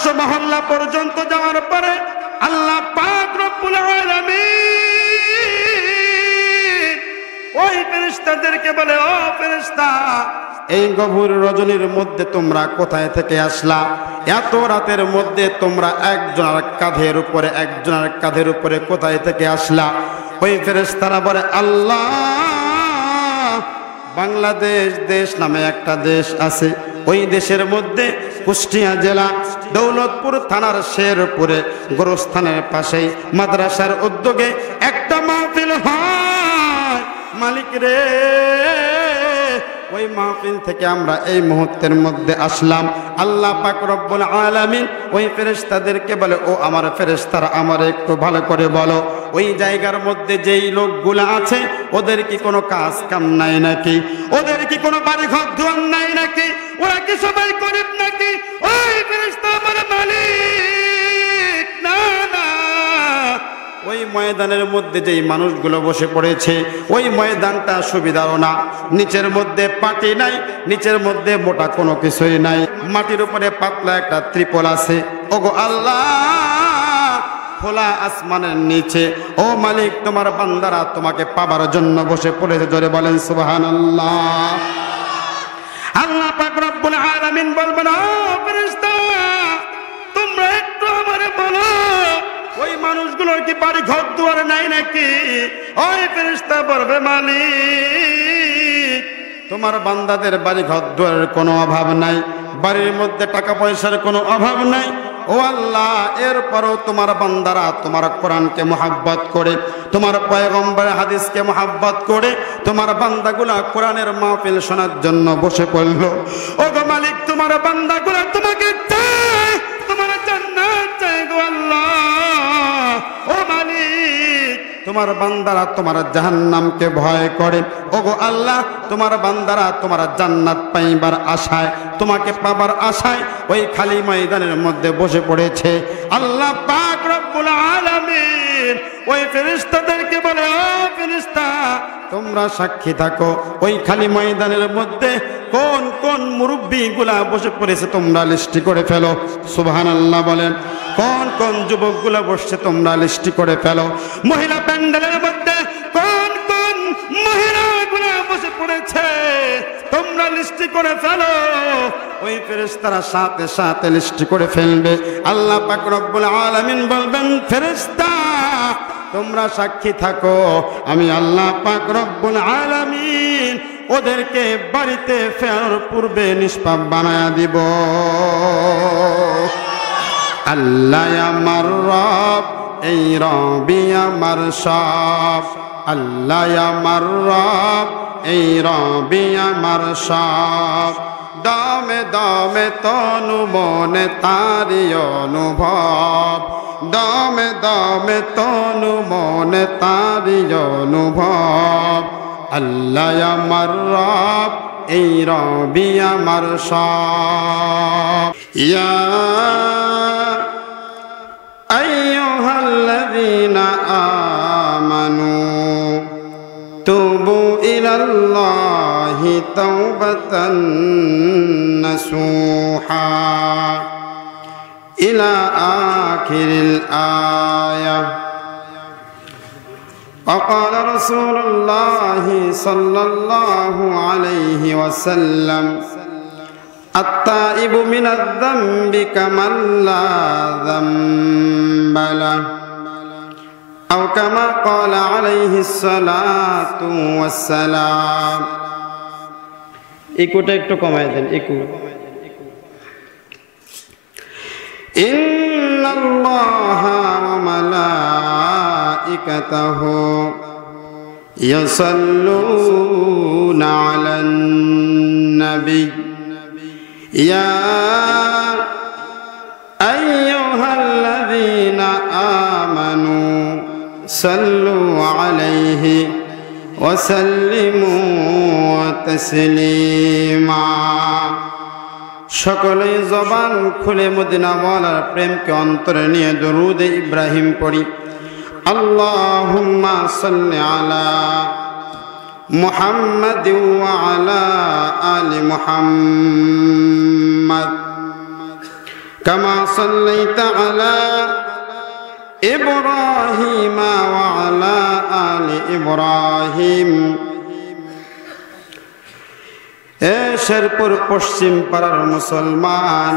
500 মহল্লা পর্যন্ত যাওয়ার পরে আল্লাহ পাক রব্বুল আলামিন ওই ফেরেশতাদেরকে বলে, ও ফেরেশতা, এই গভীর রজনীর মধ্যে তোমরা কোথায় থেকে আসলা? এত রাতের মধ্যে তোমরা একজনের কাঁধের উপরে কোথায় থেকে আসলা? ওই ফেরেশতারা বলে, আল্লাহ, বাংলাদেশ দেশ নামে একটা দেশ আছে, ওই দেশের মধ্যে কুষ্টিয়া জেলা দৌলতপুর থানার শেরপুরে গোরস্থানের পাশেই মাদ্রাসার উদ্যোগে একটা মাহফিল হয়। মালিক রে, ওই মাহফিল থেকে আমরা এই মুহূর্তের মধ্যে আসলাম। আল্লাহ পাক রব্বুল আলামিন ওই ফেরেশতাদেরকে বলে, ও আমার ফেরেশতারা, আমার একটু ভালো করে বলো, ওই জায়গার মধ্যে যেই লোকগুলো আছে ওদের কি কোনো কাজ কাম নাই নাকি? ওদের কি কোনো বাড়ি ঘর দুয়ার নাই নাকি? ওরা কি সবাই গরিব নাকি? ওই ফেরেশতা বলে, মালিক, না না, ওই ময়দানের মধ্যে যেই মানুষগুলো বসে পড়েছে ওই ময়দানটা সুবিধাও না। নিচের মধ্যে পাটি নাই, নিচের মধ্যে মোটা কোনো কিছুই নাই, মাটির উপরে পাতলা একটা ত্রিপল আছে। ওগো আল্লাহ, খোলা আসমানের নিচে ও মালিক, তোমার বান্দারা তোমাকে পাবার জন্য বসে পড়েছে। জোরে বলেন সুবহানাল্লাহ। আল্লাহ পাক রব্বুল আলামিন বলবেন, ও ফেরেশতা, তোমরা একটু আমারে বলো, ওই মানুষগুলোর কি বাড়ি ঘর দুয়ার নাই নাকি? ওই ফেরেশতা বলবে, মালিক, তোমার বান্দাদের বাড়ি ঘর দুয়ারের কোনো অভাব নাই, বাড়ির মধ্যে টাকা পয়সার কোনো অভাব নাই। ও আল্লাহ, এরপরও তোমার বান্দারা তোমার কোরআনকে মুহাব্বত করে, তোমার পয়গম্বরের হাদিসকে মুহাব্বত করে, তোমার বান্দাগুলা কোরআনের মাহফিল শোনার জন্য বসে পড়ল। ও গো মালিক, তোমার বান্দাগুলা তোমাকে চায়, তোমার জান্নাত চায় গো আল্লাহ। ও মালিক, তোমার বান্দারা তোমার জাহান্নামকে ভয় করে। ওগো আল্লাহ, তোমার বান্দারা তোমার জান্নাত পাইবার আশায়, তোমাকে পাবার আশায় ওই খালি ময়দানের মধ্যে বসে পড়েছে। আল্লাহ পাক রব্বুল আলামিন ওই ফেরেশতাদেরকে বলে, ও ফেরেশতা, তোমরা সাক্ষী থাকো, ওই খালি ময়দানের মধ্যে কোন কোন মুরব্বীগুলা বসে পড়েছে তোমরা লিস্টি করে ফেলো। সুবহানাল্লাহ বলেন। কোন কোন যুবকগুলা বসছে তোমরা লিস্টি করে ফেলো। মহিলা প্যান্ডেলের মধ্যে কোন কোন মহিলাগুলা বসে পড়েছে তোমরা লিস্টি করে ফেলো। ওই ফেরেশতারা সাথে সাথে লিস্টি করে ফেলবে। আল্লাহ পাক রব্বুল আলামিন বলবেন, ফেরেশতা, তোমরা সাক্ষী থাকো, আমি আল্লাহ পাক রব্বুল আলামিন ওদেরকে বাড়িতে ফেরার পূর্বে নিষ্পাপ বানায়া দিব। আল্লাহ আমার রব, এই রবি আমার সব। আল্লাহ আমার রব, এই রবি আমার সব। দমে দমে তনু মনে তারি অনুভব, দমে দমে তনু মনে তারি অনুভব। আল্লাহ আমার রব, এই রবি আমার সব। ইয়া আইয়ুহাল্লাযীনা আমানু তুবু ইলাল্লাহি তাওবাতান নাসুহা ইলা আখিরিল আয়াহ। وقال رسول الله صلى الله عليه وسلم التائب من الذنب كمن لا ذنب له أو كما قال عليه الصلاة والسلام. ইকুটা একটু কমায় দেন, ইকু। إن الله وملائكته يصلون على النبي يا أيها الذين آمنوا صلوا عليه وسلموا تسليما. সকলে জবান খুলে মদিনাওয়ালার প্রেমকে অন্তরে নিয়ে দরুদ ইব্রাহিম পড়ি। আল্লাহুম্মা সাল্লি আলা মুহাম্মাদ ওয়া আলা আলি মুহাম্মাদ কামা সাল্লাইতা আলা ইব্রাহিম ওয়া আলা আলি ইব্রাহিম। এ শেরপুর পশ্চিম পাড়ার মুসলমান,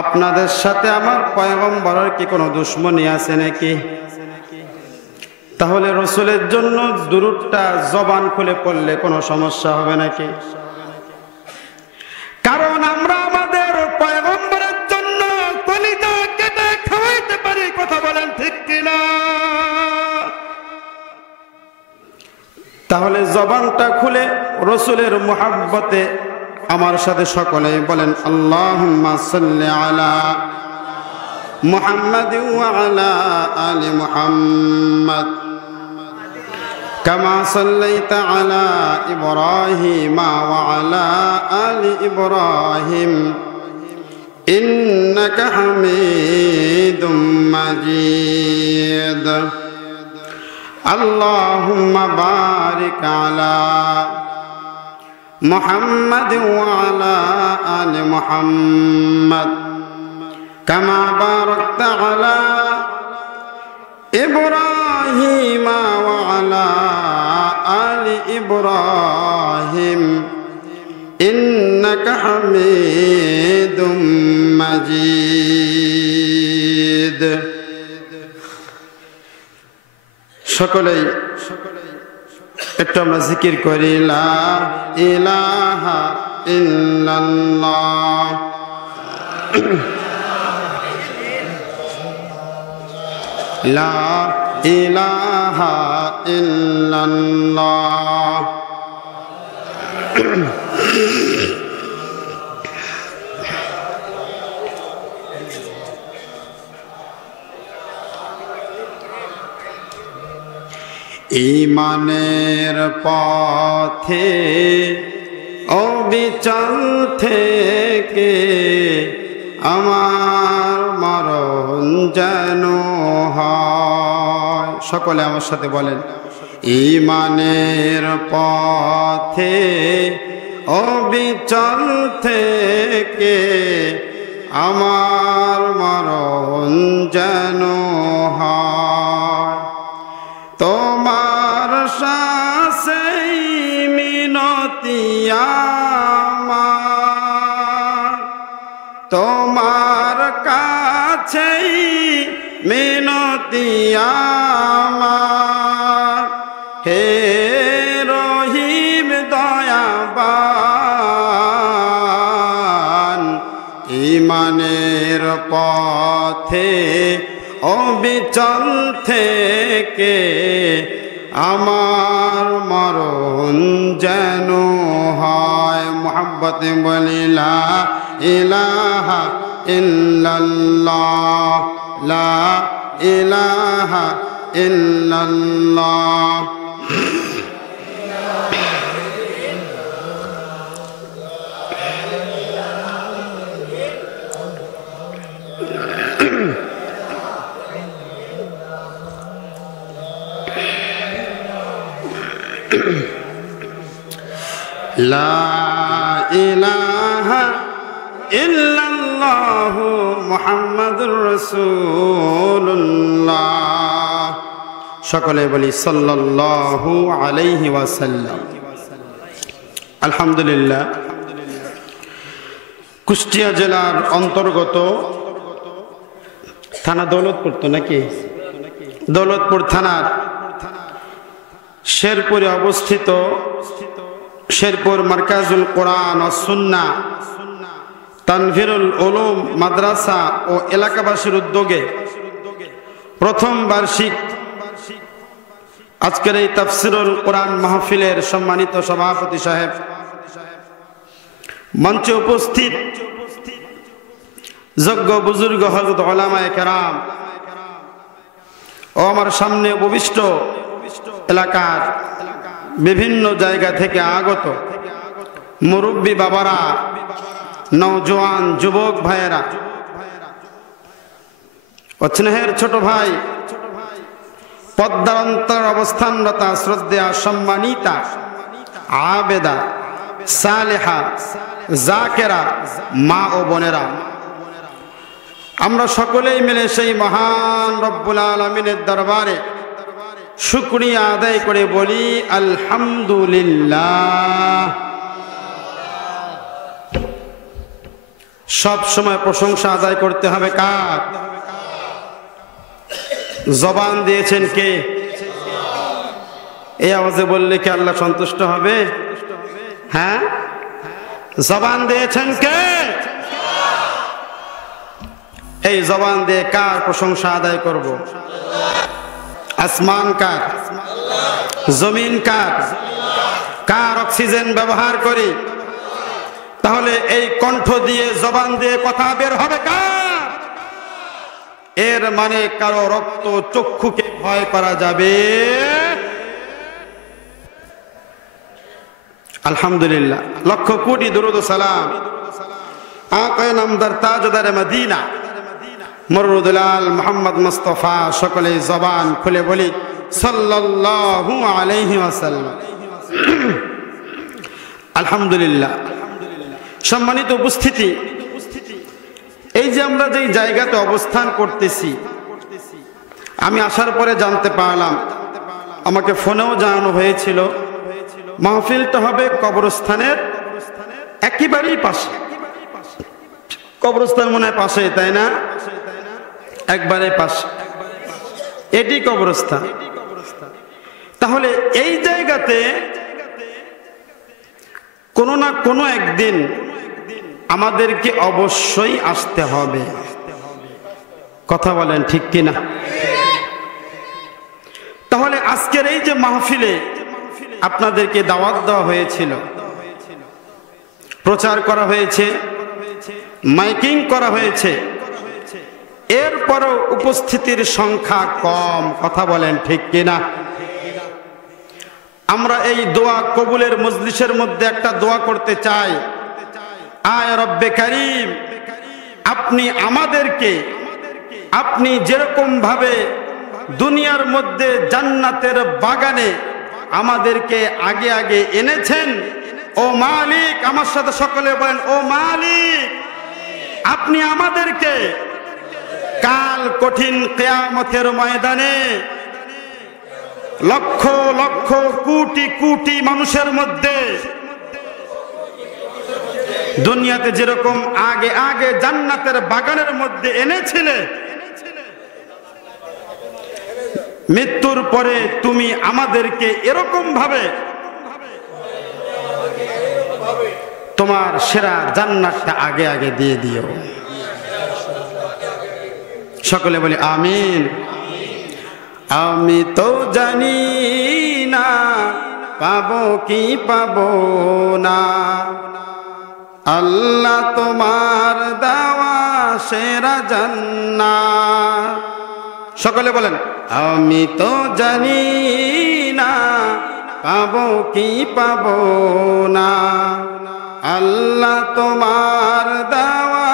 আপনাদের সাথে আমার পয়গম্বরের কি কোনো দুশ্মনী আছে নাকি? তাহলে রসুলের জন্য দুরূদটা জবান খুলে পড়লে কোনো সমস্যা হবে নাকি? কারণ আমরা আমাদের পয়গম্বরের জন্য কলিজা কেটে খাওয়াইতে পারি। কথা বলেন ঠিক কিনা? তাহলে জবানটা খুলে রসুলের মুহাব্বতে আমার সাথে সকলেই বলেন আল্লাহুম্মা সাল্লি আলা মুহাম্মাদ ওয়া আলা আলি মুহাম্মাদ কামা সাল্লাইতা আলা ইব্রাহিম ওয়া আলা আলি ইব্রাহিম ইন্নাকা হামিদুম মাজিদ। আল্লাহুম্মা বারিক আলা মুহাম্মাদ ওয়া আলা আলি মুহাম্মাদ কামা বারাকতা আলা ইব্রাহিম ওয়া আলা আলি ইব্রাহিম ইন্নাকা হামিদুম মাজিদ। সকলেই একটু আমরা জিকির করি লা ইলাহা ইল্লাল্লাহ লা ইলাহা ইল্লাল্লাহ। ঈমানের পথে অবিচল থেকে আমার মরণ যেন হয়। সকলে আমার সাথে বলেন ঈমানের পথে অবিচল থেকে আমার মরণ যেন হয়। তোমার শ্বাসেই মিনতি আমার, তোমার কাছেই মিনতি আমার। হে রহিম দয়াবান, ঈমানের পথে অবিচল থেকে আমার মরণ যেন হয়। মুহাব্বতে বলি লা ইলাহা ইল্লাল্লাহ লা ইলাহা ইল্লাল্লাহ। লা ইলাহা ইল্লাল্লাহু মুহাম্মাদুর রাসূলুল্লাহ। সকলে বলি সাল্লাল্লাহু আলাইহি ওয়াসাল্লাম। আলহামদুলিল্লাহ, কুষ্টিয়া জেলার অন্তর্গত থানা দৌলতপুর, তো নাকি দৌলতপুর থানার শেরপুরে অবস্থিত শেরপুর মারকাজুল কোরআন ও সুন্নাহ তানভীরুল উলুম মাদ্রাসা ও এলাকাবাসীর উদ্যোগে প্রথম বার্ষিক আজকের এই তাফসিরুল কোরআন মাহফিলের সম্মানিত সভাপতি সাহেব, মঞ্চে উপস্থিত যোগ্য বুজুর্গ হযরত উলামায়ে কেরাম ও আমার সামনে উপবিষ্ট এলাকার বিভিন্ন জায়গা থেকে আগত মুরব্বী বাবারা, নওজোয়ান যুবক ভাইয়েরা ও স্নেহের ছোট ভাই, পদ্মার অন্তর অবস্থানরতা শ্রদ্ধেয়া সম্মানিতা আবেদা সালেহা জাকেরা মা ও বোনেরা, আমরা সকলেই মিলে সেই মহান রব্বুল আলামিনের দরবারে শুকরিয়া আদায় করে বলি আলহামদুলিল্লাহ। সব সময় প্রশংসা আদায় করতে হবে কার? জবান দিয়েছেন কে? এই আওয়াজে বললে কি আল্লাহ সন্তুষ্ট হবে? হ্যাঁ, জবান দিয়েছেন কে? এই জবান দিয়ে কার প্রশংসা আদায় করব? আসমান কার? জমিন কার? কার অক্সিজেন ব্যবহার করি? তাহলে এই কণ্ঠ দিয়ে জবান দিয়ে কথা বের হবে কার? এর মানে কারো রক্ত চক্ষুকে ভয় করা যাবে? আলহামদুলিল্লাহ, লক্ষ কোটি দরুদ ও সালাম আকায়ে নামদার তাজদারে মদিনা মরুদুলাল মুহাম্মদ মুস্তাফা। সকলে জবান খুলে বলি সাল্লাল্লাহু আলাইহি ওয়াসাল্লাম। আলহামদুলিল্লাহ। সম্মানিত উপস্থিতি, এই যে আমরা যেই জায়গাতে অবস্থান করতেছি, আমি আসার পরে জানতে পারলাম, আমাকে ফোনেও জানানো হয়েছিল, মাহফিলটা হবে কবরস্থানের একেবারেই পাশে। কবরস্থান মনে হয় পাশে, তাই না? একবারে পাশে, এটি কবরস্থান। তাহলে এই জায়গাতে কোনো না কোনো একদিন আমাদেরকে অবশ্যই আসতে হবে। কথা বলেন ঠিক কিনা? তাহলে আজকের এই যে মাহফিলে আপনাদেরকে দাওয়াত দেওয়া হয়েছিল, প্রচার করা হয়েছে, মাইকিং করা হয়েছে, এরপরও উপস্থিতির সংখ্যা কম। কথা বলেন ঠিক কিনা? আমরা এই দোয়া কবুলের মজলিসের মধ্যে একটা দোয়া করতে চাই। আয় রব্বে কারীম, আপনি আমাদেরকে, আপনি যেরকম ভাবে দুনিয়ার মধ্যে জান্নাতের বাগানে আমাদেরকে আগে আগে এনেছেন, ও মালিক, আমার সাথে সকলে বলেন ও মালিক, আপনি আমাদেরকে কাল কঠিন কিয়ামতের ময়দানে লক্ষ লক্ষ কোটি কোটি মানুষের মধ্যে দুনিয়াতে যেরকম আগে আগে জান্নাতের বাগানের মধ্যে এনেছিলে, মৃত্যুর পরে তুমি আমাদেরকে এরকম ভাবে তোমার সেরা জান্নাতটা আগে আগে দিয়ে দিও। সকলে বলি আমিন। আমি তো জানি না পাবো কি পাবো না, আল্লাহ তোমার দেওয়া সেরা জান্নাত। সকলে বলেন আমি তো জানি না পাবো কি পাবো না, আল্লাহ তোমার দেওয়া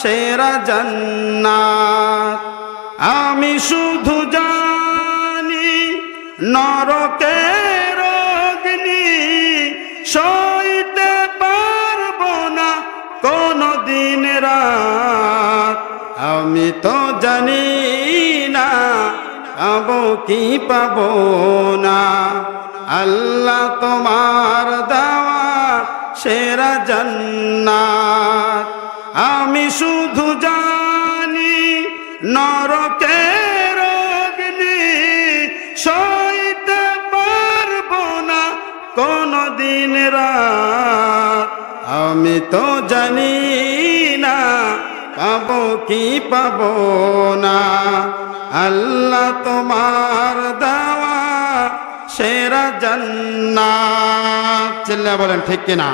সেরা জান্নাত। আমি শুধু জানি নরকের অগ্নি সইতে পারবো না কোনো দিন রাত। আমি তো জানি না পাবো কি পাবো না, আল্লাহ তোমার দেওয়া সেরা জান্নাত। আমি শুধু জানি নরকের অগ্নি সইতে পারবো না কোনো দিন রাত। আমি তো জানি না পাবো কি পাবো না, আল্লাহ তোমার দেওয়া সেরা জান্নাত। চিল্লা বলেন ঠিক কিনা?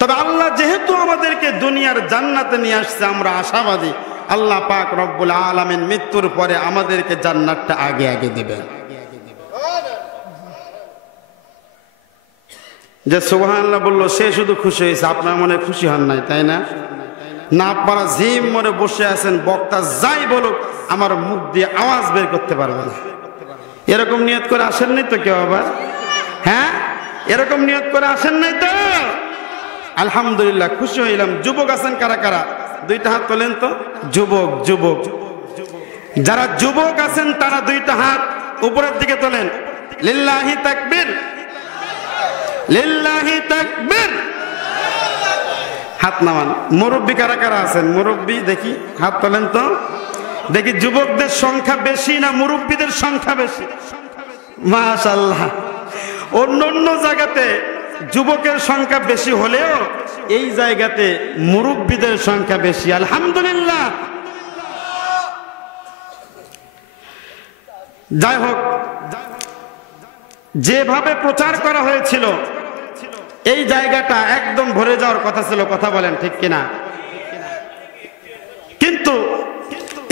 তবে আল্লাহ যেহেতু আমাদেরকে দুনিয়ার জান্নাতে নিয়ে আসছে, আমরা আশাবাদী আল্লাহ পাক রব্বুল আলামিন মৃত্যুর পরে আমাদেরকে জান্নাতটা আগে আগে দিবেন। যে সুবহানাল্লাহ বললো সে শুধু খুশি হয়েছে, আপনার মনে খুশি হন নাই, তাই না? না, আপনারা জিম মনে বসে আছেন, বক্তা যাই বলুক আমার মুখ দিয়ে আওয়াজ বের করতে পারবে না। এরকম নিয়ত করে আসেন নাই তো কেউ আবার? হ্যাঁ, এরকম নিয়ত করে আসেন নাই তো? আলহামদুলিল্লাহ, খুশি হইলাম। যুবক আছেন কারা কারা? দুইটা হাত তোলেন তো। যুবক যুবক যারা যুবক আছেন তারা দুইটা হাত উপরের দিকে তোলেন। লিল্লাহি তাকবীর, লিল্লাহি তাকবীর। হাত নামান। মুরব্বী কারা কারা আছেন? মুরব্বী দেখি হাত তোলেন তো দেখি। যুবকদের সংখ্যা বেশি না মুরব্বীদের সংখ্যা বেশি? মাশাআল্লাহ। অন্য জায়গাতে যুবকের সংখ্যা বেশি হলেও এই জায়গাতে মুরব্বীদের সংখ্যা বেশি, আলহামদুলিল্লাহ। যাই হোক, যেভাবে প্রচার করা হয়েছিল এই জায়গাটা একদম ভরে যাওয়ার কথা ছিল, কথা বলেন ঠিক কিনা? কিন্তু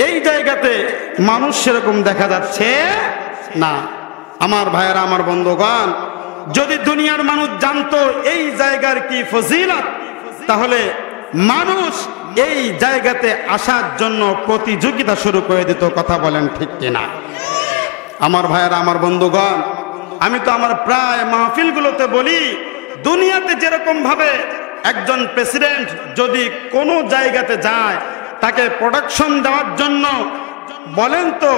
এই জায়গাতে মানুষ সেরকম দেখা যাচ্ছে না। আমার ভাইয়েরা, আমার বন্ধুগণ, যদি দুনিয়ার মানুষ জানতো এই জায়গার কি ফজিলত, তাহলে মানুষ এই জায়গাতে আসার জন্য প্রতিযোগিতা শুরু করে দিত, কথা বলেন ঠিক কিনা? আমার ভাইয়েরা, আমার বন্ধুগণ, আমি তো আমার প্রায় মাহফিলগুলোতে বলি, দুনিয়াতে যেরকম ভাবে একজন প্রেসিডেন্ট যদি কোনো জায়গাতে যায় তাকে প্রোটেকশন দেওয়ার জন্য বলেন তো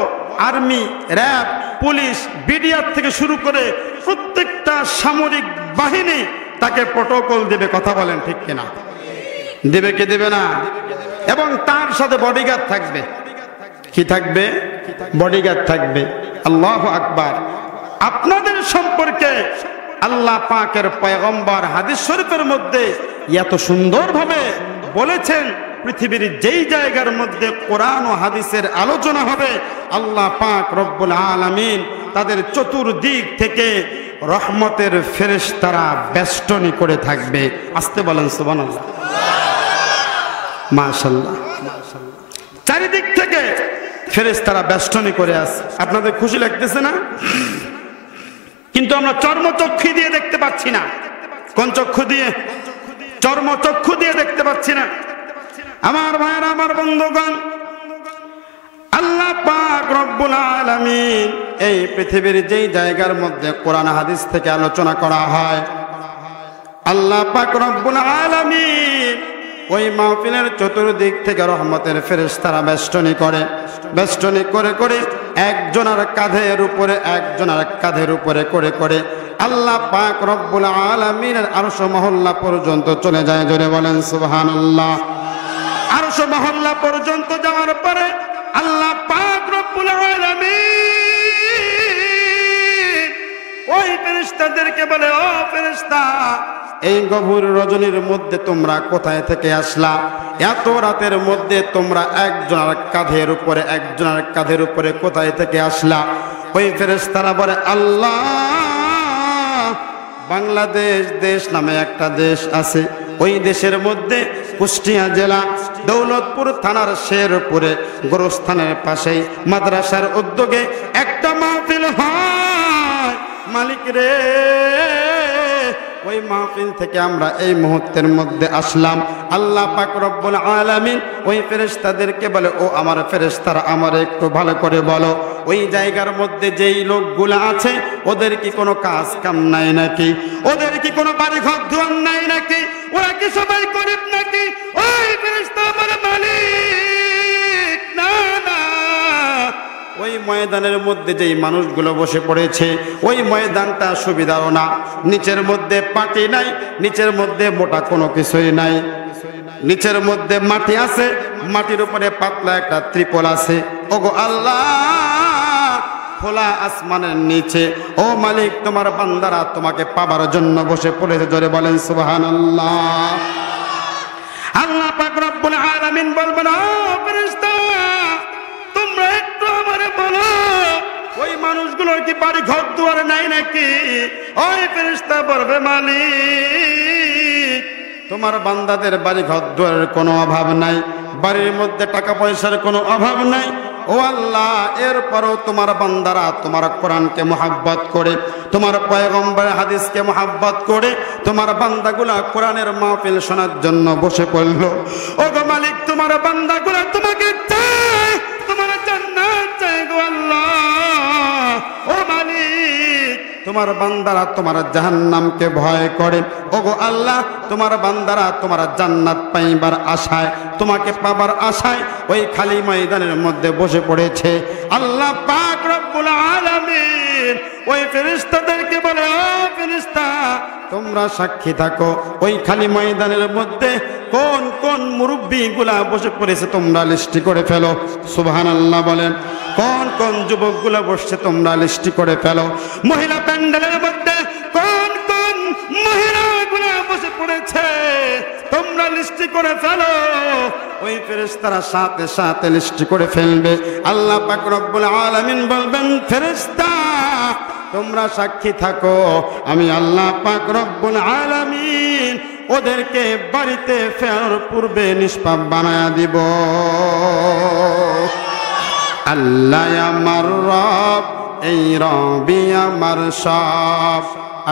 আর্মি, র্যাব, পুলিশ, বিডিআর থেকে শুরু করে প্রত্যেকটা সামরিক বাহিনী তাকে প্রটোকল দেবে, কথা বলেন ঠিক কিনা? দেবে কি দেবে না? এবং তার সাথে বডিগার্ড থাকবে। কি থাকবে? বডিগার্ড থাকবে। আল্লাহু আকবার। আপনাদের সম্পর্কে আল্লাহ পাকের পয়গম্বর হাদিস শরীফের মধ্যে এত সুন্দরভাবে বলেছেন, পৃথিবীর যেই জায়গার মধ্যে কোরআন ও হাদিসের আলোচনা হবে আল্লাহ পাক রব্বুল আলামিন তাদের চতুর্দিক থেকে রহমতের ফেরেশতারা বেষ্টনী করে থাকবে। আসতে বলেন সুবহানাল্লাহ। মাশাআল্লাহ। চারিদিক থেকে ফেরেশতারা বেষ্টনী করে আছে। আপনাদের খুশি লাগতেছে না? কিন্তু আমরা চর্মচক্ষু দিয়ে দেখতে পাচ্ছি না। কোন চক্ষু দিয়ে? চর্মচক্ষু দিয়ে দেখতে পাচ্ছি না। আমার ভাইয়েরা, আমার বন্ধুগণ, আল্লাহ পাক রব্বুল আলামিন এই পৃথিবীর যেই জায়গার মধ্যে কোরআন হাদিস থেকে আলোচনা করা হয়, আল্লাহ পাক রব্বুল আলামিন ওই মাহফিলের চতুর্দিক থেকে রহমতের ফেরেশতারা বেষ্টনী করে। বেষ্টনী করে করে একজনের কাঁধের উপরে একজনের কাঁধের উপরে করে করে আল্লাহ পাক রব্বুল আলামিনের আরশ মহল্লা পর্যন্ত চলে যায়। জোরে বলেন সুবহানাল্লাহ। আরশ মহল্লা পর্যন্ত যাওয়ার পরে আল্লাহ পাক রব্বুল আলামিন ওই ফেরেশতাদেরকে বলে, ও ফেরেশতা, এই গভীর রজনীর মধ্যে তোমরা কোথায় থেকে আসলা? এত রাতের মধ্যে তোমরা একজনের কাঁধের উপরে একজনের কাঁধের উপরে কোথায় থেকে আসলা? ওই ফেরেশতারা বলে, আল্লাহ, বাংলাদেশ দেশ নামে একটা দেশ আছে, ওই দেশের মধ্যে কুষ্টিয়া জেলা দৌলতপুর থানার শেরপুরে গোরস্থানের পাশেই মাদ্রাসার উদ্যোগে একটা মাহফিল হয়। মালিক রে, ওই মাহফিল থেকে আমরা এই মুহূর্তের মধ্যে আসলাম। আল্লাহ পাক রব্বুল আলামিন ওই ফেরেশতাদেরকে বলে, ও আমার ফেরেশতারা, আমার একটু ভালো করে বলো, ওই জায়গার মধ্যে যেই লোকগুলো আছে ওদের কি কোনো কাজ কাম নাই নাকি? ওদের কি কোনো বাড়ি ঘর দুয়ার নাই নাকি? ওরা কি সবাই গরিব নাকি? ওই ফেরেশতা আমার মালিক, না না, ওই ময়দানের মধ্যে যেই মানুষগুলো বসে পড়েছে ওই ময়দানটা সুবিধাও না। নিচের মধ্যে পাটি নাই, নিচের মধ্যে মোটা কোনো কিছুই নাই, নিচের মধ্যে মাটি আছে, মাটির উপরে পাতলা একটা ত্রিপল আছে। ওগো আল্লাহ, খোলা আসমানের নিচে ও মালিক তোমার বান্দারা তোমাকে পাবার জন্য বসে পড়েছে। জোরে বলেন সুবহানাল্লাহ। আল্লাহ পাক রব্বুল আলামিন বলবেন, ও ফেরেশতা, তোমরা একটু আমারে বলো, ওই মানুষগুলোর কি বাড়ি ঘর দুয়ার নাই নাকি? ওই ফেরেশতা বলবে, মালিক, তোমার বান্দাদের বাড়ি ঘর দুয়ারের কোনো অভাব নাই, বাড়ির মধ্যে টাকা পয়সার কোনো অভাব নাই। ও আল্লাহ, এরপরও তোমার বান্দারা তোমার কোরআনকে মুহাব্বত করে, তোমার পয়গম্বরের হাদিসকে মুহাব্বত করে তোমার বান্দাগুলা কোরআনের মাহফিল শোনার জন্য বসে পড়ল। ও গো মালিক, তোমার বান্দাগুলা তোমাকে চায়, তোমার জান্নাত চায় গো আল্লাহ। ও মালিক, তোমার বান্দারা তোমার জাহান্নামকে ভয় করে। ওগো আল্লাহ, তোমার বান্দারা তোমার জান্নাত পাইবার আশায়, তোমাকে পাবার আশায় ওই খালি ময়দানের মধ্যে বসে পড়েছে। আল্লাহ পাক রব্বুল আলামিন ওই ফেরেশতাদেরকে বলে, ও ফেরেশতা, তোমরা সাক্ষী থাকো ওই খালি ময়দানের মধ্যে কোন কোন মুরব্বীগুলা বসে পড়েছে তোমরা লিস্টি করে ফেলো। সুবহানাল্লাহ বলেন। কোন কোন যুবকগুলা বসছে তোমরা লিস্টি করে ফেলো। মহিলা প্যান্ডেলের মধ্যে কোন কোন মহিলাগুলা বসে পড়েছে তোমরা লিস্টি করে ফেলো। ওই ফেরেশতারা সাথে সাথে লিস্টি করে ফেলবে। আল্লাহ পাক রব্বুল আলামিন বলবেন, ফেরেশতা তোমরা সাক্ষী থাকো, আমি আল্লাহ পাক রব্বুল আলামিন ওদেরকে বাড়িতে ফেরার পূর্বে নিষ্পাপ বানায়া দিব। আল্লাহ আমার রব, এই রবি আমার সব।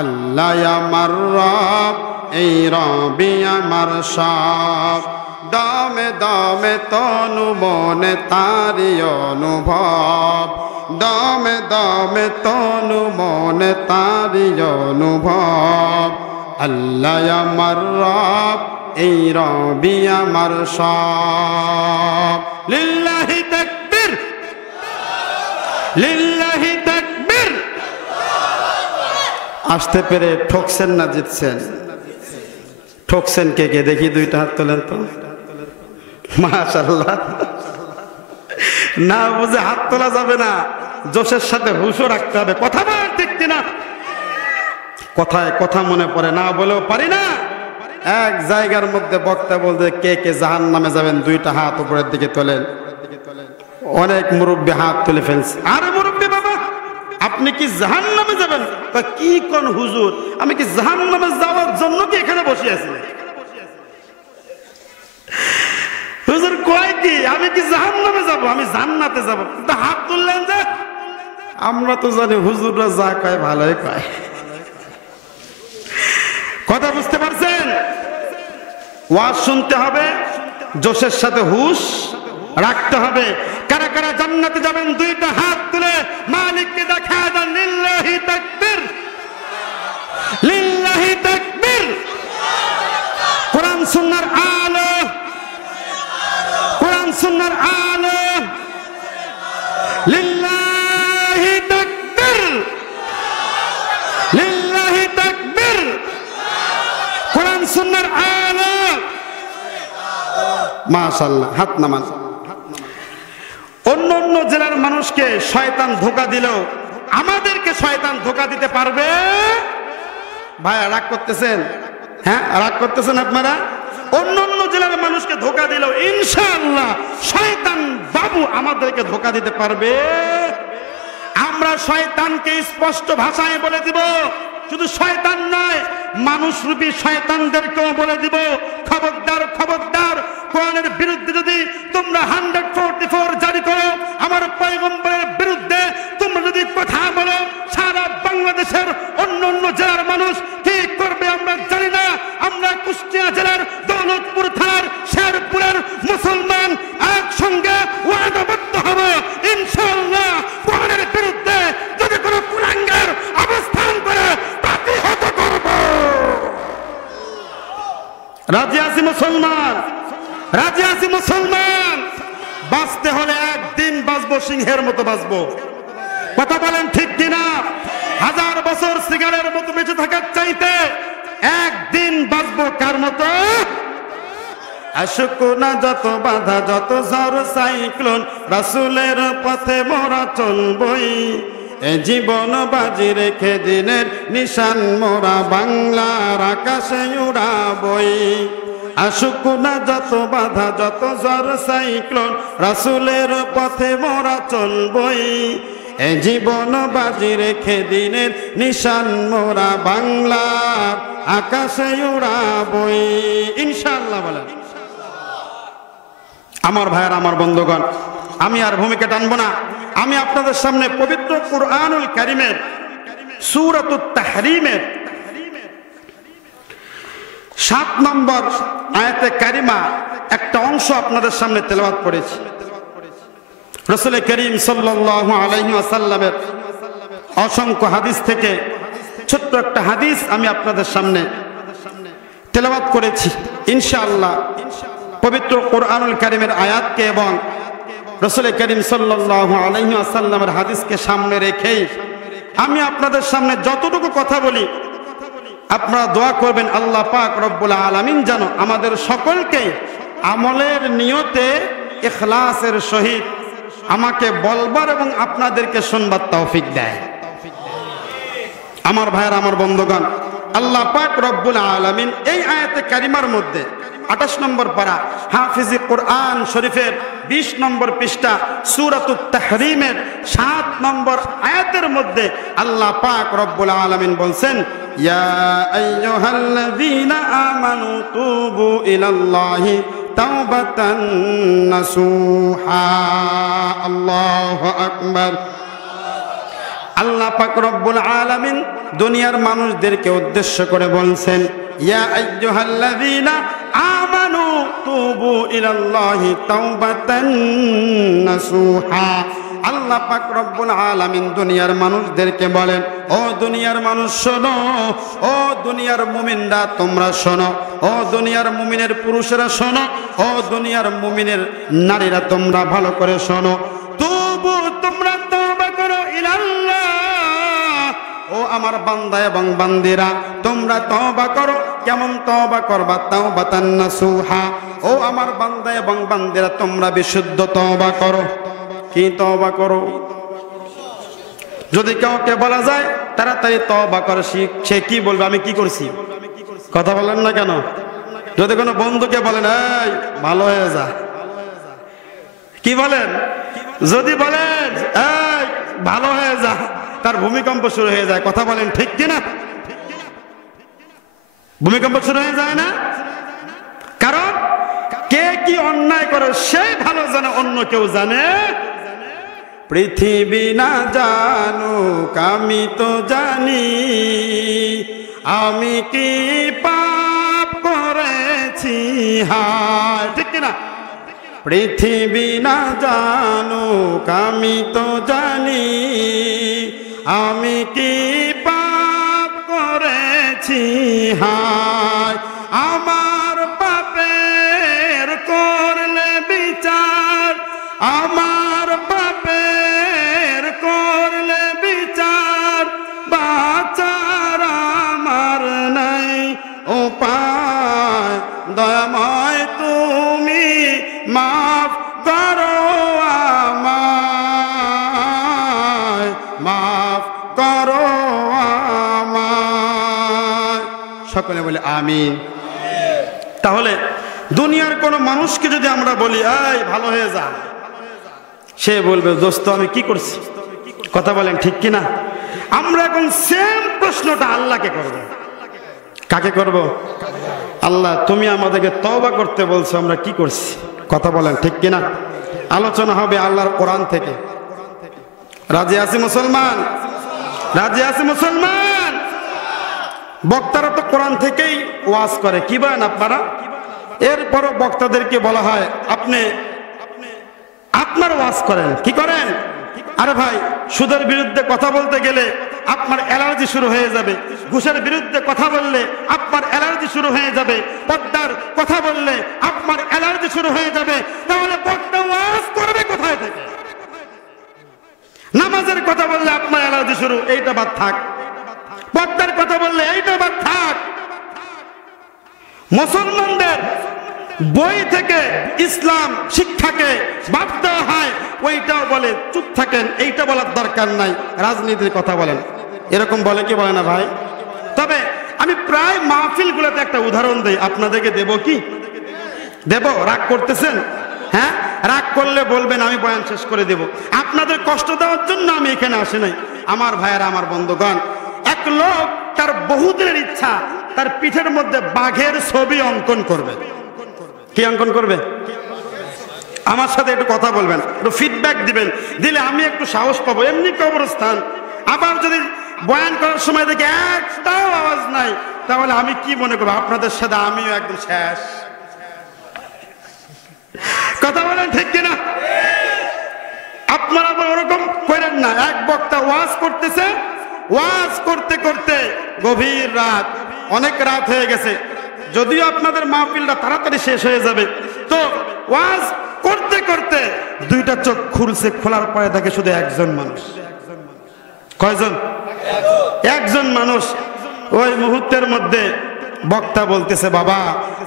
আল্লাহ আমার রব, এই রবি আমার সব। দমে দমে তনু মনে তারি অনুভব, দমে দমে তনু মনে তারি অনুভব। আল্লাহ আমার রব, এই রবি আমার সব। লিল্লাহি তাকবীর, লিল্লাহি তাকবীর। আসতে পেরে ঠকছেন না জিতছেন? ঠকছেন কে কে দেখি, দুইটা হাত তোলেন তো। মাশাআল্লাহ। না বুঝে হাত তোলা যাবে না, জোশের সাথে হুশও রাখতে হবে। কথা বলেন ঠিক কিনা? কথায় কথা মনে পড়ে, না বলেও পারি না। এক জায়গার মধ্যে বক্তা বলতে, কে কে জাহান্নামে যাবেন দুইটা হাত উপরের দিকে তোলেন। অনেক মুরব্বী হাত তুলে ফেলছে। আরে মুরব্বী বাবা, আপনি কি জাহান্নামে যাবেন? কি কোন হুজুর, আমি কি জাহান্নামে যাওয়ার জন্য কি এখানে বসে আছি? হুজুর কয় কি, আমি কি জাহান্নামে যাব? আমি জান্নাতে যাব। কিন্তু হাত তুললেন যে? আমরা তো জানি হুজুররা যা কয় ভালোই কয়। কথা বুঝতে পারছেন? ওয়াজ শুনতে হবে, জোশের সাথে হুশ রাখতে হবে। কারা কারা জান্নাতে যাবেন দুইটা হাত তুলে মালিককে দেখা দেন। লিল্লাহি তাকবীর, লিল্লাহি তাকবীর। কোরআন সুন্নাহর আলো, কোরআন সুন্নাহর আলো। লিল্লাহি তাকবীর, লিল্লাহি তাকবীর। কোরআন সুন্নাহর আলো। মাশাআল্লাহ, হাত নামান। অন্য অন্য জেলার মানুষকে শয়তান ধোঁকা দিলেও আমাদেরকে শয়তান ধোঁকা দিতে পারবে? ভাই রাগ করতেছেন? হ্যাঁ রাগ করতেছেন আপনারা? অন্য অন্য জেলার মানুষকে ধোঁকা দিলেও ইনশাআল্লাহ শয়তান বাবু আমাদেরকে ধোঁকা দিতে পারবে? আমরা শয়তানকে স্পষ্ট ভাষায় বলে দিব। শুধু শয়তান নয়, মানুষরূপী শয়তানদেরকেও বলে দিব, খবরদার খবরদার, কোরআনের বিরুদ্ধে যদি তোমরা 144 জারি করো, আমার পয়গম্বরের বিরুদ্ধে তোমরা যদি কথা বলো, সারা বাংলাদেশের অন্য অন্য জেলার মানুষ কি করবে আমরা জানি না। আমরা কুষ্টিয়া জেলার দৌলতপুর থানার শেরপুরের মুসলমান একসঙ্গে ওয়াদাবদ্ধ হব, ইনশাআল্লাহ কোরআনের বিরুদ্ধে যদি কোনো কুলাঙ্গার অবস্থান করে প্রতিহত করব। রাজি আছি মুসলমান? রাজি আছি মুসলমান? বাঁচতে হলে একদিন বাঁচবো, সিংহের মতো বাঁচবো। কথা বলেন ঠিক কিনা? 1000 বছর সিগারের মতো বেঁচে থাকার চাইতে একদিন বাঁচবো কার মতো? আশুক না যত বাধা, যত ঝড় সাইক্লোন, রাসূলের পথে মোরা চলবই। এ জীবন বাজি রেখে দিনের নিশান মোরা বাংলার আকাশে উড়াবই। আশুক না যত বাধা, যত ঝড় সাইক্লোন, রাসূলের পথে মোরা চলবই। এ জীবন বাজি রেখে দিনের নিশান মোরা বাংলার আকাশে উড়াবই। ইনশাআল্লাহ বলেন। আমার ভাইয়ের, আমার বন্ধুগণ, আমি আর ভূমিকা টানবো না। আমি আপনাদের সামনে পবিত্র কুরআনুল কারীমের সূরাতুত তাহরীমের 7 নম্বর আয়াতে কারিমা একটা অংশ আপনাদের সামনে তেলাওয়াত করেছি। রাসূল করিম সাল্লাল্লাহু আলাইহি ওয়াসাল্লামের অসংখ্য হাদিস থেকে ছোট্ট একটা হাদিস আমি আপনাদের সামনে তেলাওয়াত করেছি। ইনশাআল্লাহ পবিত্র কোরআনুল কারীমের আয়াতকে এবং রাসূল করিম সাল্লাল্লাহু আলাইহি ওয়াসাল্লামের হাদিসকে সামনে রেখেই আমি আপনাদের সামনে যতটুকু কথা বলি আপনারা দোয়া করবেন আল্লাহ পাক রব্বুল আলামিন যেন আমাদের সকলকে আমলের নিয়তে ইখলাসের সহিত আমাকে বলবার এবং আপনাদেরকে শুনবার তৌফিক দেয়। আমার ভাইয়ের, আমার বন্ধুগণ, আল্লাহ পাক রব্বুল আলামিন এই আয়াতে কারিমার মধ্যে 28 নম্বর পারা হাফিজি কোরআন শরীফের 20 নম্বর পৃষ্ঠা সূরাতুত তাহরিমের 7 নম্বর আয়াতের মধ্যে আল্লাহ পাক রব্বুল আলামিন বলছেন, ইয়া আইয়ুহাল্লাযীনা আমানু তুবু ইলাল্লাহি তাওবাতান নাসুহা। আল্লাহু আকবার। আল্লাহ পাক রব্বুল আলামিন দুনিয়ার মানুষদেরকে উদ্দেশ্য করে বলছেন, ইয়া আইয়ুহাল্লাযীনা আমানু তুবু ইলাল্লাহি তাওবাতান নাসুহা। আল্লাহ পাক রব্বুল আলামিন দুনিয়ার মানুষদেরকে বলেন, ও দুনিয়ার মানুষ শোনো, ও দুনিয়ার মুমিনরা তোমরা শোনো, ও দুনিয়ার মুমিনের পুরুষেরা শোনো, ও দুনিয়ার মুমিনের নারীরা তোমরা ভালো করে শোনো। তুবু তোমরা তওবা করো ইলাল্লাহ, ও আমার বান্দা এবং বান্দিরা তোমরা তওবা করো। কেমন তওবা করবা? তাওবাতান নাসুহা। ও আমার বান্দা এবং বান্দিরা তোমরা বিশুদ্ধ তওবা করো। কি তওবা করো? যদি কাউকে বলা যায় তাড়াতাড়ি তওবা করো, সে কি বলবে? আমি কি করছি? কথা বলেন না কেন? যদি কোনো বন্ধুকে বলেন এই ভালো হয়ে যা, কি বলেন? যদি বলেন এই ভালো হয়ে যা, তার ভূমিকম্প শুরু হয়ে যায়। কথা বলেন ঠিক কিনা? ভূমিকম্প শুরু হয়ে যায় না? কারণ কে কি অন্যায় করে সেই ভালো জানে, অন্য কেউ জানে। পৃথিবী না জানুক আমি তো জানি, আমি কি পাপ করেছি হায়, ঠিক কিনা? পৃথিবী না জানুক আমি তো জানি, আমি কি পাপ করেছি হায়। আমার পাপের করলে বিচার, আমার পাপের করলে বিচার, বাঁচার আমার নাই উপায়। দয়াময় তুমি মাফ করো আমায়, মাফ করো আমায়। সকলে বলে আমিন। তাহলে দুনিয়ার কোন মানুষকে যদি আমরা বলি এই ভালো হয়ে যা, সে বলবে দোস্ত আমি কি করছি? কথা বলেন ঠিক কিনা? আমরা এখন সেম প্রশ্নটা আল্লাহকে করব। কাকে করব? আল্লাহ তুমি আমাদেরকে তওবা করতে বলছো, আমরা কি করছি? কথা বলেন ঠিক কিনা? আলোচনা হবে আল্লাহর কোরআন থেকে। রাজি আছি মুসলমান? রাজি আছি মুসলমান? বক্তারা তো কোরআন থেকেই ওয়াজ করে, কি বলেন আপনারা? এরপরও বক্তাদেরকে বলা হয় আপনি আপনার ওয়াজ করেন। কি করেন? আরে ভাই, সুদের বিরুদ্ধে কথা বলতে গেলে আপনার অ্যালার্জি শুরু হয়ে যাবে, ঘুষের বিরুদ্ধে কথা বললে আপনার অ্যালার্জি শুরু হয়ে যাবে, পর্দার কথা বললে আপনার অ্যালার্জি শুরু হয়ে যাবে। তাহলে বক্তা ওয়াজ করবে কোথায় থেকে? নামাজের কথা বললে আপনার অ্যালার্জি শুরু, এইটা বাদ থাক। পর্দার কথা বললে এইটা বাদ থাক। মুসলমানদের বই থেকে ইসলাম শিক্ষাকে বাদ দেওয়া হয়, ওইটাও বলে চুপ থাকেন, এইটা বলার দরকার নাই, রাজনীতির কথা বলেন। এরকম বলে কি বলে না ভাই? তবে আমি প্রায় মাহফিলগুলোতে একটা উদাহরণ দেই, আপনাদেরকে দেব কি? দেব? রাগ করতেছেন? হ্যাঁ, রাগ করলে বলবেন, আমি বয়ান শেষ করে দেব। আপনাদের কষ্ট দেওয়ার জন্য আমি এখানে আসি নাই। আমার ভাইয়েরা, আমার বন্ধুগণ, এক লোক তার বহুদিনের ইচ্ছা তার পিঠের মধ্যে বাঘের ছবি অঙ্কন করবে। কি অঙ্কন করবে? আমার সাথে একটু কথা বলবেন, একটু ফিডব্যাক দিবেন, দিলে আমি একটু সাহস পাবো। এমনি কবরস্থান, আবার যদি বয়ান করার সময় দেখি একটাও আওয়াজ নাই, তাহলে আমি কি মনে করবো? আপনাদের সাথে আমিও একদম শেষ। কথা বলেন ঠিক কিনা? আপনারা ওরকম করেন না। এক বক্তা ওয়াজ করতেছে, ওয়াজ করতে করতে গভীর রাত, অনেক রাত হয়ে গেছে, যদিও আপনাদের মাহফিলটা তাড়াতাড়ি শেষ হয়ে যাবে, তো ওয়াজ করতে করতে দুইটা চোখ খুলছে, খোলার পরে থাকে শুধু একজন মানুষ। কয়জন? একজন মানুষ। ওই মুহূর্তের মধ্যে বক্তা বলতেছে, বাবা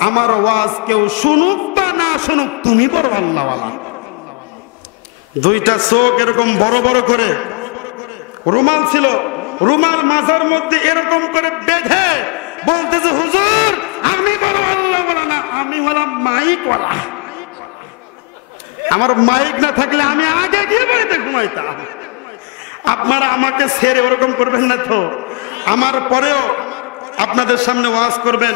আমার ওয়াজ কেউ শুনুক বা না শুনুক, তুমি বড় আল্লাহওয়ালা। দুইটা চোখ এরকম বড় বড় করে, রুমাল ছিল, রুমাল মাথার মধ্যে এরকম করে বেঁধে বলতেছে, হুজুর আমি বড় আল্লাহওয়ালা না, আমি হলাম মাইকওয়ালা। আমার মাইক না থাকলে আমি আগে গিয়ে বাড়িতে ঘুমাইতাম। আপনারা আমাকে ছেড়ে ওরকম করবেন না তো। আমার পরেও আপনাদের সামনে ওয়াজ করবেন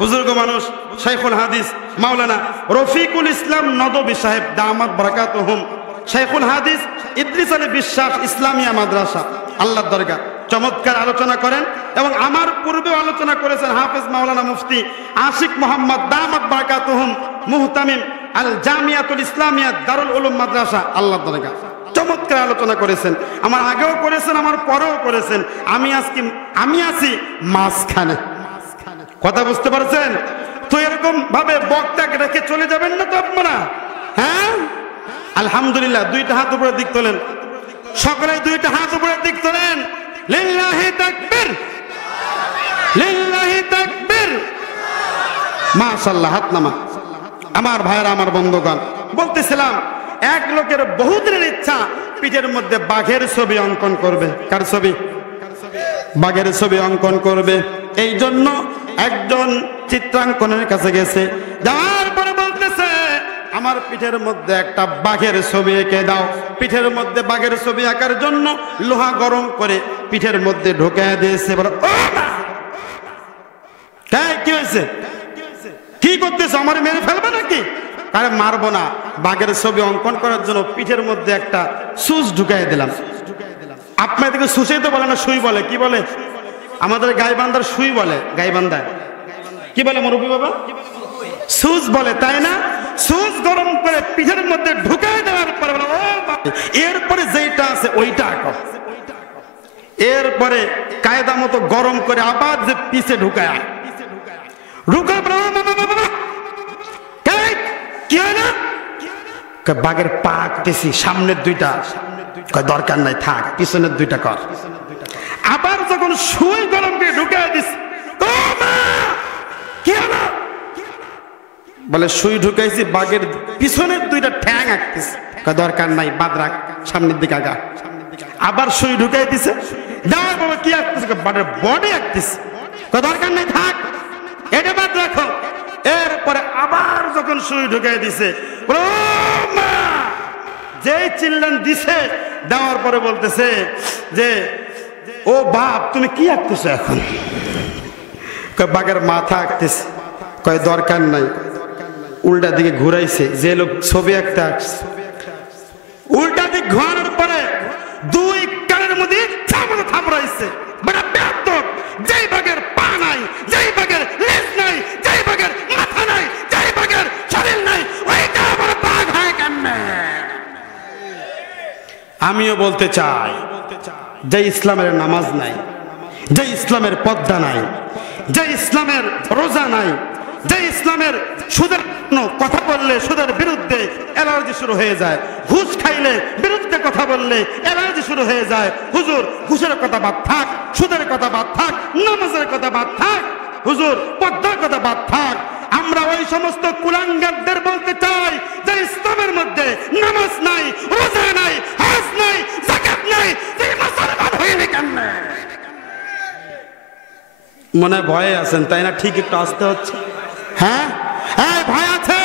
বুজুর্গ মানুষ, শাইখুল হাদিস মাওলানা রফিকুল ইসলাম নদভী সাহেব দামাত বারাকাতুহুম, শাইখুল হাদিস ইদ্রিস আলী বিশ্বাস ইসলামিয়া মাদ্রাসা আল্লাহর দরগা, চমৎকার আলোচনা করেন। এবং আমার পূর্বেও আলোচনা করেছেন হাফেজ মাওলানা মুফতি আশিক মোহাম্মদ দামাত বারাকাতুহুম মুহতামিম আল জামিয়াতুল ইসলামিয়া দারুল উলুম মাদ্রাসা আল্লাহর দরগা, চমৎকার আলোচনা করেছেন। আমার আগেও করেছেন, আমার পরেও করেছেন। আমি আছি মাঝখানে। কথা বুঝতে পারছেন তো? এরকম ভাবে বক্তাকে রেখে চলে যাবেন না তো আপনারা। হ্যাঁ, আলহামদুলিল্লাহ। দুইটা হাত উপরের দিক তোলেন, সকলে দুইটা হাত উপরের দিক তোলেন। লিল্লাহি তাকবীর, লিল্লাহি তাকবীর, মাশাআল্লাহ। হাত নামা। আমার ভাইরা, আমার বন্ধুগণ, বলতেছিলাম এক লোকের বহুদিনের ইচ্ছা পিঠের মধ্যে বাঘের ছবি অঙ্কন করবে। কার ছবি? বাঘের ছবি অঙ্কন করবে। এই জন্য একজন চিত্রাঙ্কনের কাছে গেছে, যাওয়ার পরে বলতেছে, আমার পিঠের মধ্যে একটা বাঘের ছবি এঁকে দাও। পিঠের মধ্যে বাঘের ছবি আঁকার জন্য লোহা গরম করে পিঠের মধ্যে ঢুকায় দিয়েছে। বলো, কি হয়েছে? কি করতেছে? আমার মেরে ফেলবে নাকি? আরে মারবো না, বাঘের ছবি অঙ্কন করার জন্য পিঠের মধ্যে একটা সুচ ঢুকাই দিলাম। আপনাদেরকে সুচেই তো বলে না, সুই বলে। কি বলে? আমাদের গাইবান্ধার সুই বলে। গাইবান্ধায় কি বলে মুরব্বী বাবা? সুচ বলে, তাই না? সুচ গরম করে পিঠের মধ্যে ঢুকাই দেওয়ার পরে বলে, ও এরপরে যেটা আছে ওইটা আঁকো। এরপরে কায়দা মতো গরম করে আবার যে পিছে ঢুকায় কি হয় না? বাঘের পা আঁকতেছি, সামনের দুইটা দরকার নাই, থাক, পিছনের দুইটা কর। আবার যখন সুই গরম করে ঢুকাই দিস, কি হলো? বলে সুই ঢুকাইছি, বাঘের পিছনের দুইটা ঠ্যাং আঁকতেছি। দরকার নাই, বাদ রাখ, সামনের দিকে আগা। আবার সুই ঢুকাই দিছে, দেওয়ার বাবা কি আঁকতেছে? বাঘের বডি আঁকতেছে। দরকার নাই, থাক, এটা বাদ রাখো। এরপরে আবার যখন সুই ঢুকাই দিছে, যেই চিল্লান দিছে, দেওয়ার পরে বলতেছে যে, ও বাপ তুমি কি আঁকতেছো এখন? বাঘের মাথা আঁকতেছে। কয় দরকার নাই। উল্টা দিকে ঘুরাইছে, যে লোক ছবি আঁকতে আসছে, উল্টা দিক ঘোরানোর পরে দুই কানের মধ্যে ইচ্ছা মতো থাপড়াইছে। যেই বাঘের পা নাই, যেই বাঘের লেজ নাই, যেই বাঘের মাথা নাই, যেই বাঘের শরীর নাই, ওইটা আমার বাঘ হয় কেমনে? আমিও বলতে চাই, যে ইসলামের নামাজ নাই, যে ইসলামের পর্দা নাই, যে ইসলামের রোজা নাই, যে ইসলামের সুদের কথা বললে সুদের বিরুদ্ধে অ্যালার্জি শুরু হয়ে যায়, ঘুষ খাইলে বিরুদ্ধে কথা বললে অ্যালার্জি শুরু হয়ে যায়, হুজুর ঘুষের কথা বাদ থাক, সুদের কথা বাদ থাক, নামাজের কথা বাদ থাক, হুজুর পর্দার কথা বাদ থাক। আমরা ওই সমস্ত কুলাঙ্গারদের বলতে চাই যে ইসলামের মধ্যে নামাজ নাই, রোজা নাই, হজ নাই, যাকাত নাই, তুই মুসলমান হইলি কেমনে? মনে ভয়ে আছেন, তাই না? ঠিক একটু আসতে হচ্ছে। হ্যাঁ, হ্যাঁ ভয় আছে,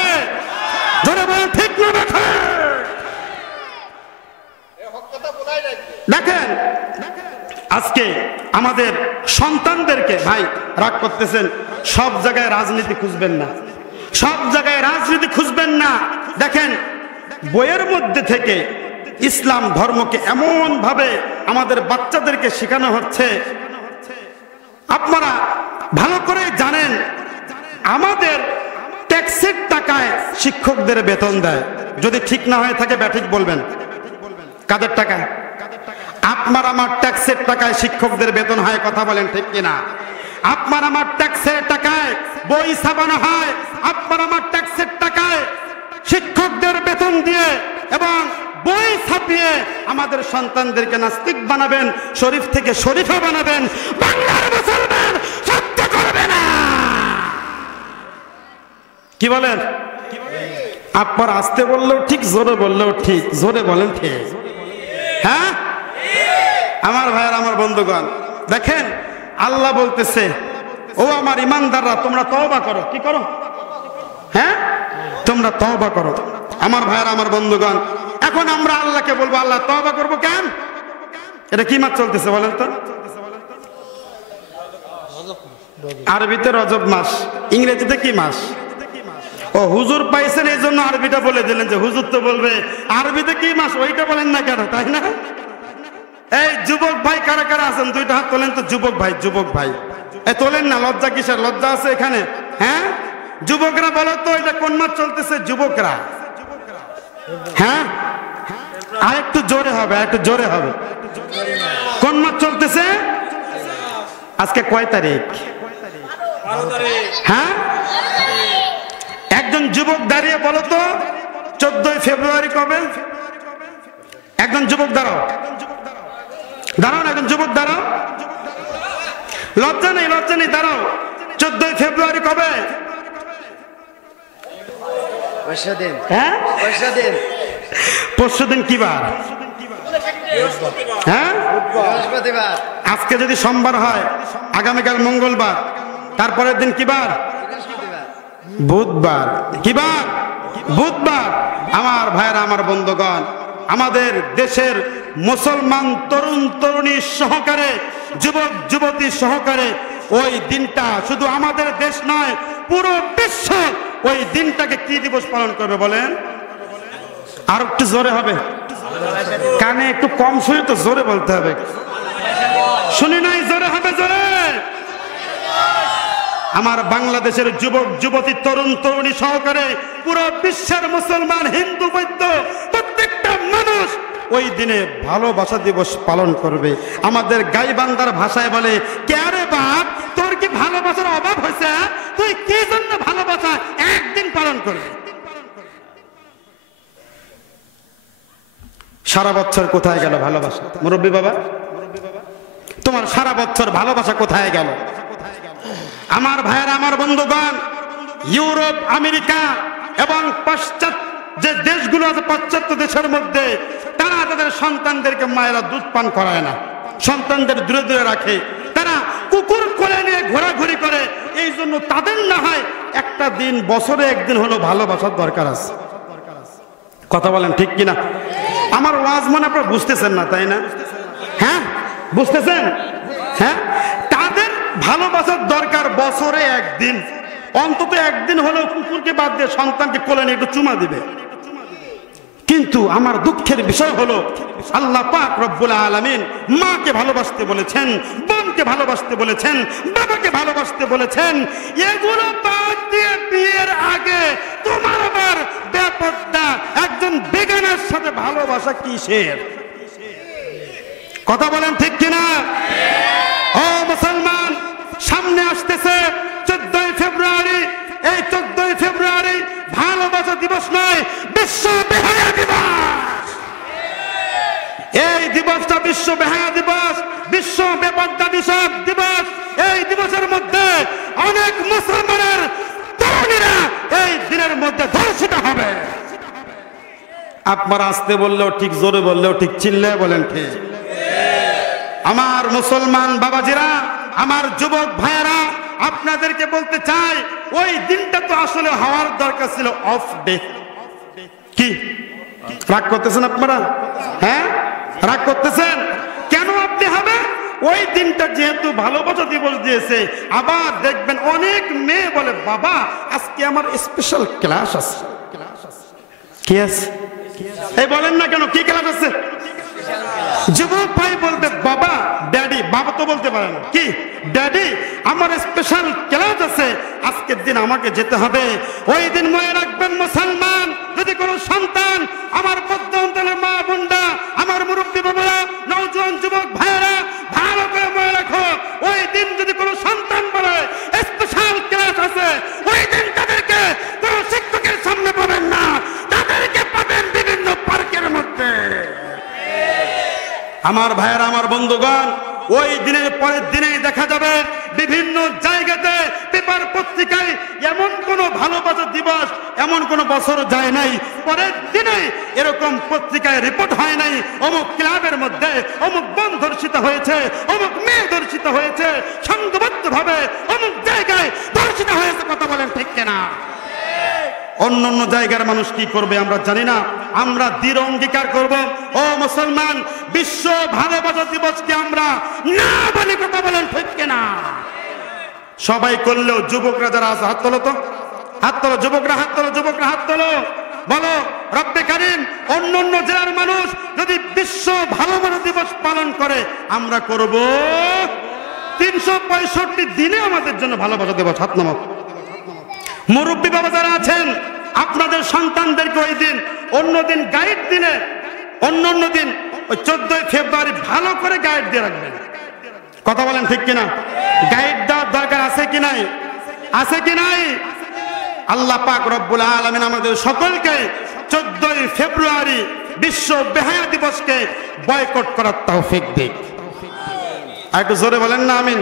ধরে বলেন ঠিক না? দেখেন আজকে আমাদের সন্তানদেরকে, ভাই রাগ করতেছেন, সব জায়গায় রাজনীতি খুঁজবেন না, সব জায়গায় রাজনীতি খুঁজবেন না। দেখেন বইয়ের মধ্যে থেকে ইসলাম ধর্মকে এমন ভাবে আমাদের বাচ্চাদেরকে শেখানো হচ্ছে, আপনারা ভালো করে জানেন আমাদের ট্যাক্সের টাকায় শিক্ষকদের বেতন দেয়। যদি ঠিক না হয়ে থাকে ব্যাঠিক বলবেন। কাদের টাকা? আপনার আমার ট্যাক্সের টাকায় শিক্ষকদের বেতন হয়, কথা বলেন ঠিক কিনা? আপনার আমার ট্যাক্সের টাকায় বই ছাপানো হয়, আপনার আমার ট্যাক্সের টাকায় শিক্ষকদের বেতন দিয়ে এবং বই ছাপিয়ে আমাদের সন্তানদেরকে নাস্তিক বানাবেন, শরীফ থেকে শরীফা বানাবেন। বাংলার মুসলমান সহ্য করবে না। কি বলেন? আপনার আসতে বললেও ঠিক, জোরে বললেও ঠিক। জোরে বলেন ঠিক। হ্যাঁ আমার ভাইয়ের, আমার বন্ধুগণ, দেখেন আল্লাহ বলতেছে, ও আমার ইমানদাররা তোমরা তওবা করো। কি করো? হ্যাঁ তোমরা তওবা করো। আমার ভাইয়ের, আমার বন্ধুগণ, এখন আমরা আল্লাহকে বলবো আল্লাহ তওবা করবো কেন? এটা কি মাস চলতেছে বলেন তো? আরবিতে রজব মাস, ইংরেজিতে কি মাস? ও হুজুর পাইছেন এই জন্য আরবিটা বলে দিলেন, যে হুজুর তো বলবে আরবিতে কি মাস, ওইটা বলেন না কেন, তাই না? এই যুবক ভাই কারা কারা আছেন দুইটা হাত তোলেন তো। যুবক ভাই, যুবক ভাই এই তোলেন না, লজ্জা কিসের? লজ্জা আছে এখানে? হ্যাঁ যুবকরা বলো তো এটা কোন মাস চলতেছে? যুবকরা হ্যাঁ আর একটু জোরে হবে, একটু জোরে হবে। কোন মাস চলতেছে? আজকে কয় তারিখ? হ্যাঁ একজন যুবক দাঁড়িয়ে বলো তো 14ই ফেব্রুয়ারি কবে? একজন যুবক দাঁড়াও, দাঁড়াও না, একজন যুবক দাঁড়াও, লজ্জা নেই, লজ্জা নেই, দাঁড়াও। 14ই ফেব্রুয়ারি কবে? হ্যাঁ পরশুদিন কি বার? হ্যাঁ আজকে যদি সোমবার হয়, আগামীকাল মঙ্গলবার, তারপরের দিন কি বার? বুধবার। কি বার? বুধবার। আমার ভাইরা, আমার বন্ধুগণ, আমাদের দেশের মুসলমান তরুণ তরুণী সহকারে, যুবক যুবতী সহকারে ওই দিনটা শুধু আমাদের দেশ নয়, পুরো বিশ্ব ওই দিনটাকে কি দিবস পালন করবে বলেন? আর একটু জোরে হবে, কানে একটু কম শুনে তো জোরে বলতে হবে। শুনি নাই, জোরে হবে, জোরে। আমার বাংলাদেশের যুবক যুবতী তরুণ তরুণী সহকারে পুরো বিশ্বের মুসলমান, হিন্দু, বৌদ্ধ প্রত্যেকটা মানুষ ওই দিনে ভালোবাসা দিবস পালন করবে। আমাদের গাইবান্ধার ভাষায় বলে, কে রে বাপ তোর কি ভালোবাসার অভাব হয়েছে? তুই কি জন্য ভালোবাসা একদিন পালন করবি? সারা বছর কোথায় গেল ভালোবাসা? মুরব্বী বাবা, তোমার সারা বছর ভালোবাসা কোথায় গেল? আমার ভাইয়েরা, আমার বন্ধুগণ, ইউরোপ, আমেরিকা এবং পাশ্চাত্য যে দেশগুলো আছে, পাশ্চাত্য দেশের মধ্যে তারা তাদের সন্তানদেরকে মায়েরা দুধ পান করায় না, সন্তানদের দূরে দূরে রাখে, তারা কুকুর কোলে নিয়ে ঘোরাঘুরি করে। এই জন্য তাদের না হয় একটা দিন, বছরে একদিন হলো ভালোবাসার দরকার আছে। কথা বলেন ঠিক কিনা? আমার ওয়াজ মনে আপনারা বুঝতেছেন না, তাই না? হ্যাঁ বুঝতেছেন? হ্যাঁ তাদের ভালোবাসার দরকার বছরে একদিন, অন্তত একদিন হলেও কুকুরকে বাদ দিয়ে সন্তানকে কোলে নিয়ে একটু চুমা দিবে। কিন্তু আমার দুঃখের বিষয় হলো, আল্লাহ পাক রব্বুল আলামিন মাকে ভালোবাসতে বলেছেন, বোনকে ভালোবাসতে বলেছেন, বাবাকে ভালোবাসতে বলেছেন। এগুলো বাদ দিয়ে বিয়ের আগে তোমার আবার বেপরদা একজন বেগানার সাথে ভালোবাসা কিসের? কথা বলেন ঠিক কিনা? ও মুসলমান, সামনে আসতেছে 14ই ফেব্রুয়ারি। এই 14ই ফেব্রুয়ারি ভালোবাসা দিবস নয়, বিশ্ব বেহায়া দিবস। এই দিবসটা বিশ্ব বেহায়া দিবস, বিশ্ব বেপরদা দিবস। এই দিবসের মধ্যে অনেক মুসলমানের তরুণীরা এই দিনের মধ্যে ধর্ষিত হবে। আপনারা আসতে বললেও ঠিক, জোরে বললেও ঠিক, চিল্লায় বলেন ঠিক। আমার মুসলমান বাবাজিরা, আমার যুবক ভাইয়েরা, আপনাদেরকে বলতে চাই, ওই দিনটা তো আসলে হওয়ার দরকার ছিল অফ ডে। কি রাগ করতেছেন আপনারা? হ্যাঁ রাগ করতেছেন কেন? আপনি হবে ওই দিনটা যেহেতু ভালোবাসা দিবস দিয়েছে, আবার দেখবেন অনেক মেয়ে বলে, বাবা আজকে আমার স্পেশাল ক্লাস আছে। কি আছে? এই বলেন না কেন, কি ক্লাস আছে? যুবক ভাই বলবে, বাবা, ড্যাডি, বাবা তো বলতে পারে না, কি ড্যাডি আমার স্পেশাল ক্লাস আছে, আজকের দিন আমাকে যেতে হবে। ওই দিন মনে রাখবেন মুসলমান, যদি কোনো সন্তান, আমার পদ্ম অঞ্চলের মা বোনরা, আমার মুরব্বী বাবারা, নওজোয়ান আমার ভাইয়েরা, আমার বন্ধুগণ, ওই দিনের পরের দিনেই দেখা যাবে বিভিন্ন জায়গাতে পেপার পত্রিকায় এমন কোন ভালোবাসা দিবস, এমন কোন বছর যায় নাই পরের দিনে এরকম পত্রিকায় রিপোর্ট হয় নাই অমুক ক্লাবের মধ্যে অমুক বোন ধর্ষিত হয়েছে, অমুক মেয়ে ধর্ষিত হয়েছে, সংঘবদ্ধ ভাবে অমুক জায়গায় ধর্ষিত হয়েছে। কথা বলেন ঠিক কিনা? অন্য অন্য জায়গার মানুষ কি করবে আমরা জানি না, আমরা দৃঢ় অঙ্গীকার করব, ও মুসলমান, বিশ্ব ভালোবাসা দিবসকে আমরা না বলি। কথা বলেন ঠিক কিনা? সবাই করলেও যুবকরা যারা আছে হাত তোলো তো, হাত তোলো যুবকরা, হাত তোলো যুবকরা, হাত তোলো। বলো রব্বে কারীম, অন্য অন্য জেলার মানুষ যদি বিশ্ব ভালোবাসা দিবস পালন করে, আমরা করব 365 দিনে আমাদের জন্য ভালোবাসা দিবস। হাত নামাও। মুরব্বী বাবা যারা আছেন, আপনাদের সন্তানদেরকে ওই দিন, অন্যদিন গাইড দিলে, অন্য দিন ওই 14 ফেব্রুয়ারি ভালো করে গাইড দিয়ে রাখবেন। কথা বলেন ঠিক কিনা? গাইড দেওয়ার দরকার আছে কি নাই? আছে কি নাই? আল্লাহ পাক রব্বুল আলামিন আমাদের সকলকে 14 ফেব্রুয়ারি বিশ্ব বেহায়া দিবসকে বয়কট করার তৌফিক দিক। একটু জোরে বলেন না আমিন,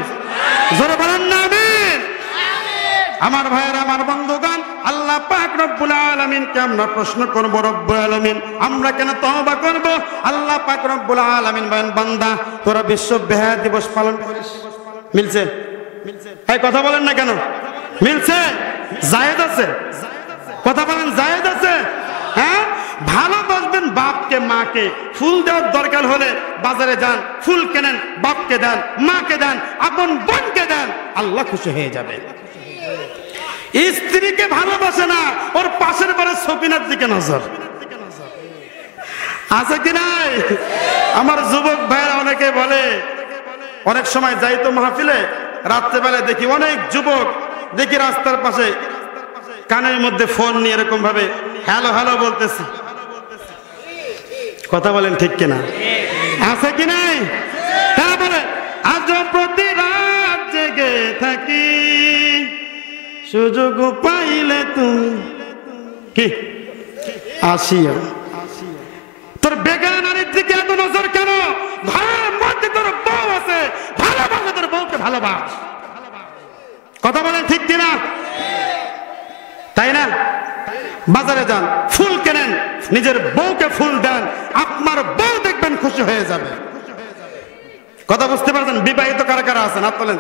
জোরে বলেন না আমিন। আমার ভাইয়েরা, আমার বন্ধুগণ, আল্লাহ পাক রব্বুল আলামিনকে আমরা প্রশ্ন করব, রব্বুল আলামিন আমরা কেন তওবা করব? আল্লাহ পাক রব্বুল আলামিন বলেন, বান্দা তোরা বিশ্ব বেহায়া দিবস পালন করিস। মিলছে? এই কথা বলেন না কেন? মিলছে? জায়েজ আছে? কথা বলেন জায়েজ আছে? হ্যাঁ, ভালোবাসবেন বাপকে মাকে, ফুল দেওয়ার দরকার হলে বাজারে যান, ফুল কেনেন, বাপকে দেন, মাকে দেন, আপন বোনকে দেন, আল্লাহ খুশি হয়ে যাবে। স্ত্রীকে ভালোবাসে না, ওর পাশের বাড়ির সকিনার দিকে নজর আছে কি নাই? আমার যুবক ভাইরা অনেকে বলে, অনেক সময় যাই তো মাহফিলে, রাত্রেবেলায় দেখি অনেক যুবক দেখি রাস্তার পাশে কানের মধ্যে ফোন নিয়ে এরকম ভাবে হ্যালো হ্যালো বলতেছে। কথা বলেন ঠিক কিনা? আছে কি নাই? তারপরে আজ প্রতি রাত জেগে থাকি, সুযোগ পাইলে তুমি কি আসিয়া। তোর বেগানা নারীর দিকে এত নজর কেন? ঘরের মধ্যে তোর বউ আছে, ভালোবাসে তোর বউকে ভালোবাস। কথা বলেন ঠিক কিনা? তাই না? বাজারে যান, ফুল কেনেন, নিজের বউকে ফুল দেন, আপনার বউ দেখবেন খুশি হয়ে যাবে। কথা বুঝতে পারছেন? বিবাহিত কারা কারা আছেন হাত তোলেন।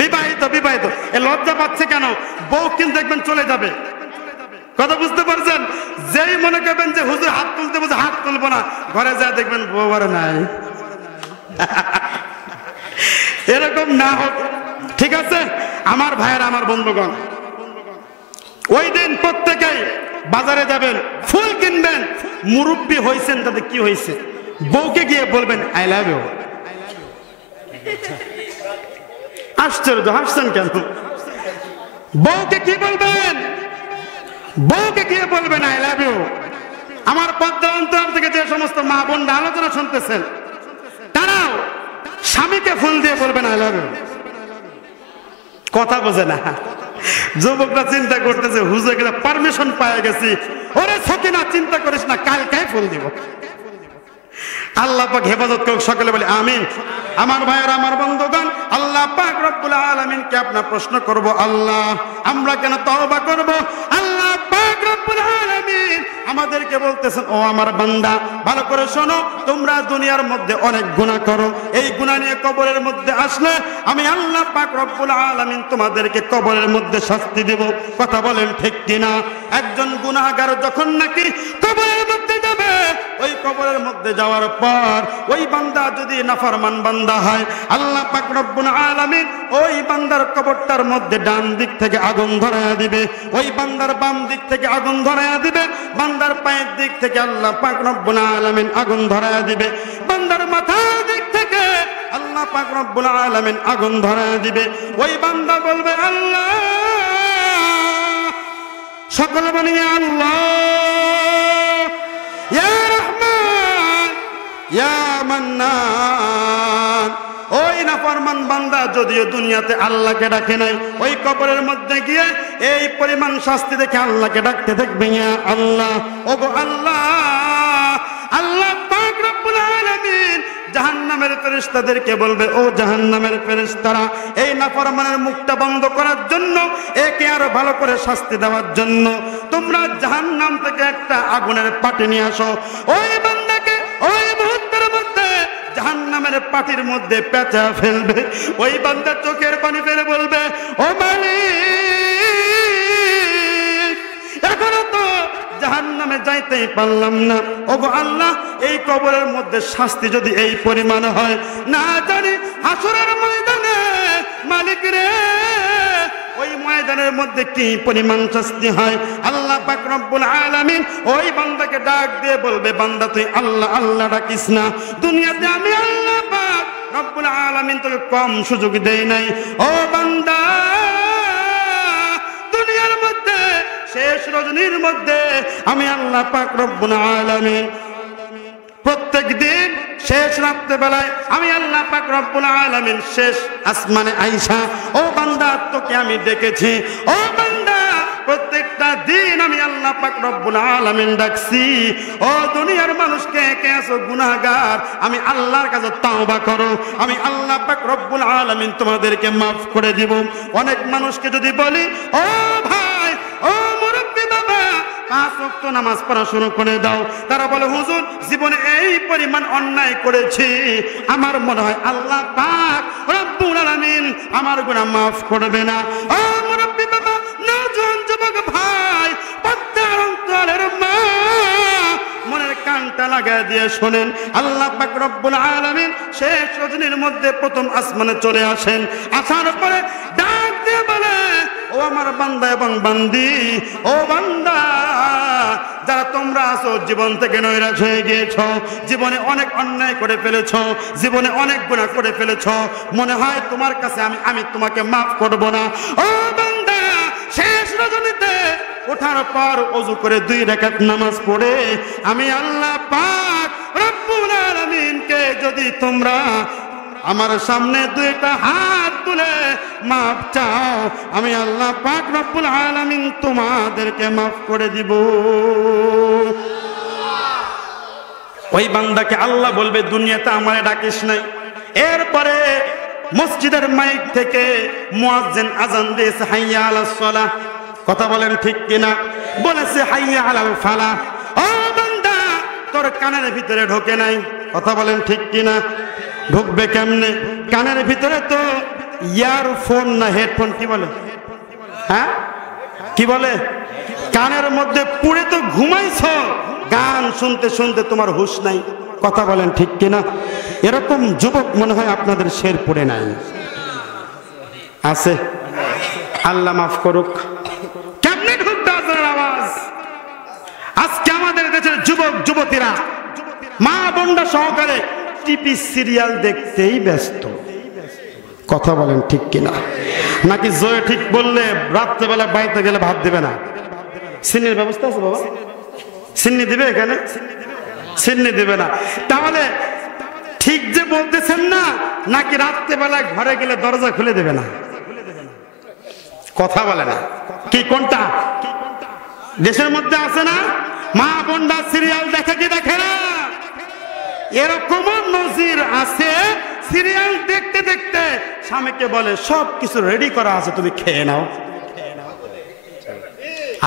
বিবাহিত, বিবাহিত এ লজ্জা পাচ্ছে কেন? বউ কিন্তু দেখবেন চলে যাবে। কথা বুঝতে পারছেন? যেই মনে করবেন যে হুজুর হাত তুলতে বলছে, হাত তুলবো না, ঘরে যা দেখবেন বউ আর নাই। এরকম না হোক, ঠিক আছে? আমার ভাইয়েরা, আমার বন্ধুগণ, ওই দিন প্রত্যেকেই বাজারে যাবেন, ফুল কিনবেন। মুরব্বী হয়েছেন, তাতে কি হয়েছে? বউকে গিয়ে বলবেন আই লাভ ইউ। আশ্চর্য, হাসছেন কেন? বউকে কি বলবেন? বউকে গিয়ে বলবেন আই লাভ ইউ। আমার পর্দা অন্তর থেকে যে সমস্ত মা বোনরা আলোচনা শুনতেছেন, তারাও স্বামীকে ফুল দিয়ে বলবেন আই লাভ ইউ। কথা বোঝে না। যুবকরা চিন্তা করতেছে হুজুর গেলে পারমিশন পায়ে গেছি। ওরে সকিনা, চিন্তা করিস না, কালকে ফুল দিব। আল্লাহ পাক হেফাজত করুক, সকলে বলে আমিন। আমার ভাইয়েরা, আমার বন্ধুগণ, আল্লাহ পাক রব্বুল আলামিনকে আপনার প্রশ্ন করব, আল্লাহ আমরা কেন তওবা করব? আল্লাহ পাক রব্বুল আলামিন আমাদেরকে বলতেছেন, ও আমার বান্দা ভালো করে শোনো, তোমরা দুনিয়ার মধ্যে অনেক গুনাহ করো, এই গুনাহ নিয়ে কবরের মধ্যে আসলে আমি আল্লাহ পাক রব্বুল আলামিন তোমাদেরকে কবরের মধ্যে শাস্তি দেব। কথা বলেন ঠিক কিনা? একজন গুনাহগার যখন নাকি কবরের মধ্যে যাবে, ওই কবরের মধ্যে যাওয়ার পর ওই বান্দা যদি নাফরমান বান্দা হয়, আল্লাহ পাক রব্বুল আলামিন ওই বান্দার কবরটার মধ্যে ডান দিক থেকে আগুন ধরায়া দিবে, ওই বান্দার বাম দিক থেকে আগুন ধরায়া দিবে, বান্দার পায়ের দিক থেকে আল্লাহ পাক রব্বুল আলামিন আগুন ধরায়া দিবে, বান্দার মাথার দিক থেকে আল্লাহ পাক রব্বুল আলামিন আগুন ধরায়া দিবে। ওই বান্দা বলবে আল্লাহ, সকলে বলি আল্লাহ, ইয়া রহমান ইয়া মান্নান। ওই নাফরমান বান্দা যদিও দুনিয়াতে আল্লাহকে ডাকে নাই, ওই কবরের মধ্যে গিয়ে এই পরিমাণ শাস্তি দেখে আল্লাহকে ডাকতে থাকবে, ইয়া আল্লাহ, ওগো আল্লাহ। আল্লাহ পাক রব্বুল আলামিন জাহান্নামের ফেরেশতাদেরকে বলবে, ও জাহান্নামের ফেরেশতারা, এই নাফরমানের মুখটা বন্ধ করার জন্য, একে আরো ভালো করে শাস্তি দেওয়ার জন্য তোমরা জাহান্নাম থেকে একটা আগুনের পাটি নিয়ে আসো। ওই বান্দাকে ওই মুহূর্তের মধ্যে জাহান্নামের পাটির মধ্যে পেঁচা ফেলবে। ওই বান্দা চোখের পানি ফেলে বলবে, ও মালিক, এখনো তো জাহান্নামে যাইতেই পারলাম না। ওগো আল্লাহ, এই কবরের মধ্যে শাস্তি যদি এই পরিমাণ হয়, না জানি হাসরের ময়দানে মালিক রে ওই ময়দানের মধ্যে কি পরিমাণ শাস্তি হয়। আল্লাহ পাক রব্বুল আলামিন ওই বান্দাকে ডাক দিয়ে বলবে, বান্দা তুই আল্লাহ আল্লাহ ডাকিস না। দুনিয়াতে আমি আল্লাহ পাক রব্বুল আলামিন তোকে কম সুযোগ দেই নাই। ও বান্দা, দুনিয়ার মধ্যে শেষ রজনীর মধ্যে আমি আল্লাহ পাক রব্বুল আলামিন প্রত্যেক দিন শেষ রাত্রে বেলায় আমি আল্লাহ পাক রব্বুল আলামিন শেষ আসমানে আইসা, ও বান্দা তোকে আমি ডেকেছি। ও বান্দা, প্রত্যেকটা দিন আমি আল্লাহ পাক রব্বুল আলামিন ডাকছি। ও দুনিয়ার মানুষকে কে আছো গুনাহগার, আমি আল্লাহর কাছে তাওবা করো, আমি আল্লাহ পাক রব্বুল আলামিন তোমাদেরকে মাফ করে দিব। অনেক মানুষকে যদি বলি, ও ভাই, ও মুরব্বি বাবা, 5 ওয়াক্ত নামাজ পড়া শুরু করে দাও, তারা বলে, হুজুর জীবনে এই পরিমাণ অন্যায় করেছি, আমার মনে হয় আল্লাহ পাক রব্বুল আলামিন আমার গুনাহ মাফ করবে না। ও মুরব্বি বাবা, নওজোয়ান যুবক ভাই, পদ্মার অন্তরের মা, মনের কানটা লাগায় দিয়ে শোনেন, আল্লাহ পাক রব্বুল আলামিন শেষ রজনীর মধ্যে প্রথম আসমানে চলে আসেন। আসার পরে ডাক দিয়ে বলে, ও আমার বান্দা এবং বান্দি, ও বান্দা, যারা তোমরা আছো জীবন থেকে নৈরাশ হয়ে গিয়েছ, জীবনে অনেক অন্যায় করে ফেলেছ, জীবনে অনেক গুনাহ করে ফেলেছ, মনে হয় তোমার কাছে আমি তোমাকে মাফ করব না। ও বান্দা, শেষ রজনীতে ওঠার পর ওযু করে 2 রাকাত নামাজ পড়ে আমি আল্লাহ পাক রব্বুল আলামিনকে যদি তোমরা আমার সামনে 2টা হাত তুলে মাফ চাও, আমি আল্লাহ পাক রব্বুল আলামিন তোমাদেরকে মাফ করে দিব। ওই বান্দাকে আল্লাহ বলবে, দুনিয়াতে আমারে ডাকিস নাই। এরপরে মসজিদের মাইক থেকে মুয়াজ্জিন আযান দিয়েছে, হাইয়া আলাস সালাহ। কথা বলেন ঠিক কিনা? বলেছে হাইয়া আলাল ফালাহ। ও বান্দা, তোর কানের ভিতরে ঢোকে নাই। কথা বলেন ঠিক কিনা? ঢুকবে কেমনে? কানের ভিতরে তো ইয়ারফোন না হেডফোন, কি বলে, হ্যাঁ কি বলে, কানের মধ্যে পুড়ে তো ঘুমাইছ, গান শুনতে শুনতে তোমার হুঁশ নাই। কথা বলেন ঠিক কিনা? এরকম যুবক মনে হয় আপনাদের শেরপুরে নাই, আছে? আল্লাহ মাফ করুক। কেমনে ঢুকবে আজানের আওয়াজ? আজকে আমাদের দেশের যুবক যুবতীরা মা বোনরা সহকারে টিভি সিরিয়াল দেখতেই ব্যস্ত। কথা বলেন ঠিক কিনা? নাকি জয় ঠিক বললে রাত্রেবেলা বাড়িতে গেলে ভাত দেবে না? সিন্নির ব্যবস্থা আছে বাবা? সিন্নি দিবে এখানে? সিন্নি দিবে না। তাহলে ঠিক যে বলতেছেন না, নাকি রাত্রেবেলা ঘরে গেলে দরজা খুলে দেবে না? কথা বলে না। কি কোনটা? দেশের মধ্যে আছে না মা বোনরা সিরিয়াল দেখে কি দেখে না? এরকমও নজির আছে, সিরিয়াল দেখতে দেখতে স্বামীকে বলে সব কিছু রেডি করা আছে, তুমি খেয়ে নাও।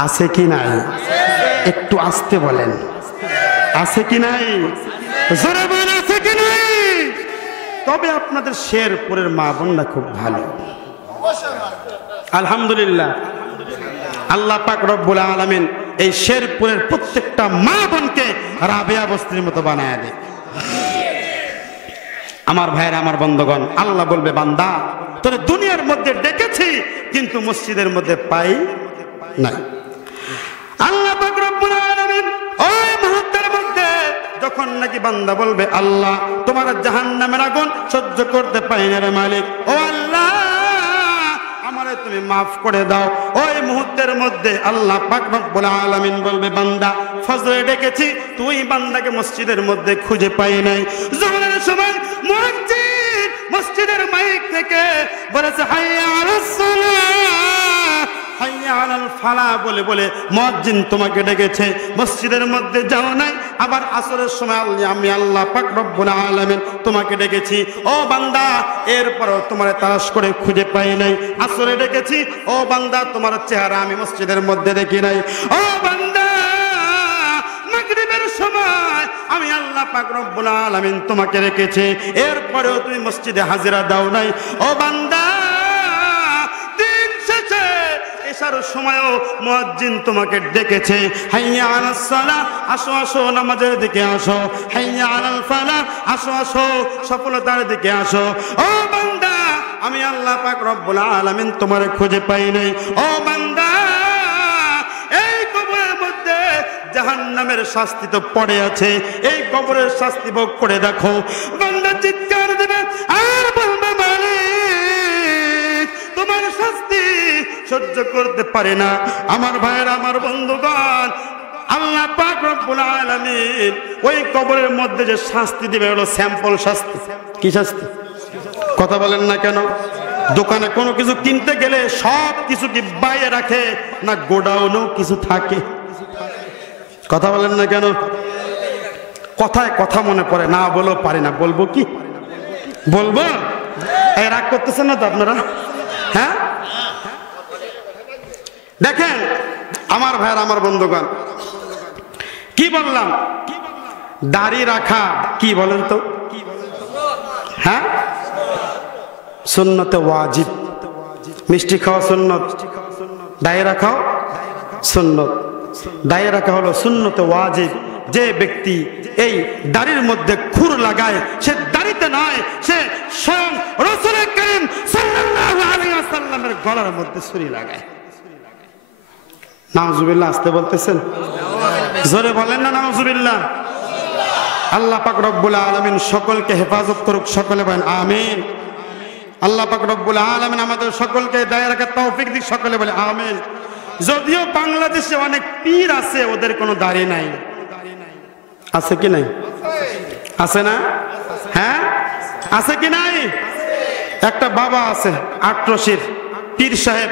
আছে কি নাই? একটু আসতে বলেন, আছে কি নাই? জোরে বলেন, আছে কি নাই? তবে আপনাদের শেরপুরের মা বোনরা খুব ভালো, আলহামদুলিল্লাহ। আল্লাহ পাক রব্বুল আলামিন এই শেরপুরের প্রত্যেকটা মা বোনকে রাবেয়া বস্তির মতো বানায় দেয়। আমার ভাইরা, আমার বন্ধুগণ, আল্লাহ বলবে, বান্দা তোরে দুনিয়ার মধ্যে ডেকেছি কিন্তু মসজিদের মধ্যে পাই নাই। আল্লাহ পাক রব্বুল আলামিন ওই মুহূর্তের মধ্যে যখন নাকি বান্দা বলবে, আল্লাহ তোমার জাহান্নামের আগুন সহ্য করতে পারি না রে মালিক, ও আল্লাহ আমারে তুমি মাফ করে দাও, ওই মুহূর্তের মধ্যে আল্লাহ পাক রব্বুল আলামিন বলবে, বান্দা ফজরে ডেকেছি, তুই বান্দাকে মসজিদের মধ্যে খুঁজে পাই নাই। যোহরের সময় মসজিদের মাইক থেকে বলেছে হাইয়া আলাস সালাহ, হাইয়া আলাল ফালাহ বলে বলে মুয়াজ্জিন তোমাকে ডেকেছে, মসজিদের মধ্যে যাও নাই। আবার আসরের সময় আমি আল্লাহ পাক রব্বুল আলামিন তোমাকে ডেকেছি, ও বান্দা, এরপরও তোমার তালাশ করে খুঁজে পাই নাই। আসরে ডেকেছি, ও বান্দা, তোমার চেহারা আমি মসজিদের মধ্যে দেখি নাই। ও বান্দা, মাগরিবের সময় আমি আল্লাহ পাক রব্বুল আলামিন তোমাকে রেখেছে, এরপরেও তুমি মসজিদে হাজিরা দাও নাই। ও বান্দা, দিন শেষে এশার সময়ও মুয়াজ্জিন তোমাকে ডেকেছে, হাইয়া আলাস সালাহ, আসো আসো নামাজের দিকে আসো, হাইয়া আলাল ফালাহ, আসো আসো সফলতার দিকে আসো। ও বান্দা, আমি আল্লাহ পাক রব্বুল আলামিন তোমারে খুঁজে পাই নাই। ও বান্দা, এই কবরের মধ্যে জাহান্নামের শাস্তি তো পড়ে আছে, এই কবরের শাস্তি ভোগ করে দেখো। বান্দা চিৎকার দেবে আর বলবে, মালিক, তোমার শাস্তি সহ্য করতে পারে না। আমার ভাইয়েরা, আমার বন্ধুগণ, আল্লাহ পাক রব্বুল আলামিন ওই কবরের মধ্যে যে শাস্তি দিবে হলো স্যাম্পল শাস্তি। কি শাস্তি? কথা বলেন না কেন? দোকানে কোনো কিছু কিনতে গেলে সব কিছু কি বাইরে রাখে না গোডাউনেও কিছু থাকে? কথা বলেন না কেন? কথায় কথা মনে পড়ে না, বলেও পারি না। বলবো কি বলবো? এই রাগ করতেছেন না তো আপনারা? হ্যাঁ, দেখেন আমার ভাইয়ের, আমার বন্ধুগণ, কি বললাম? দাড়ি রাখা কি বলেন তো? হ্যাঁ, সুন্নতে ওয়াজিব। মিষ্টি খাওয়া সুন্নত, দাড়ি রাখাও সুন্নত। দাড়ি রাখা হলো সুন্নতে ওয়াজিব। যে ব্যক্তি এই দাড়ির মধ্যে খুর লাগায়, সে দাড়িতে নয়, সে স্বয়ং রাসূল কারীম সাল্লাল্লাহু আলাইহি ওয়াসাল্লামের গলার মধ্যে ছুরি লাগায়। নাউজুবিল্লাহ। আসতে বলতেছেন? জোরে বলেন না নাউজুবিল্লাহ। আল্লাহ পাক রব্বুল আলামিন সকলকে হেফাজত করুক, সকলে বলেন আমিন। আল্লাহ পাক রব্বুল আলামিন আমাদের সকলকে দায় রাখার তৌফিক দিক, সকলে বলে আমিন। যদিও বাংলাদেশে অনেক পীর আছে, ওদের কোনো দাড়ি নাই। আছে কি নাই? আছে না? হ্যাঁ, আছে কি নাই? একটা বাবা আছে আটরশির পীর সাহেব,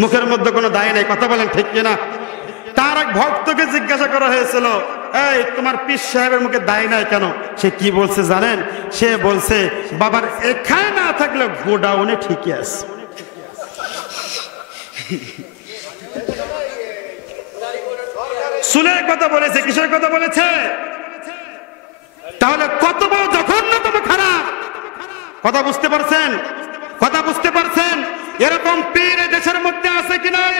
মুখের মধ্যে কোনো দাড়ি নাই। কথা বলেন ঠিক কিনা? তার এক ভক্তকে জিজ্ঞাসা করা হয়েছিল, এই তোমার পীর সাহেবের মুখে দাড়ি নাই কেন? সে কি বলছে জানেন? সে বলছে, বাবার এখানে না থাকলে গোডাউনে ঠিকই আছে। চুলের কথা বলেছে, কিসের কথা বলেছে? তাহলে কত বড় জঘন্যতম খারাপ! কথা বুঝতে পারছেন? কথা বুঝতে পারছেন? এরকম পীর দেশের মধ্যে আছে কি নাই?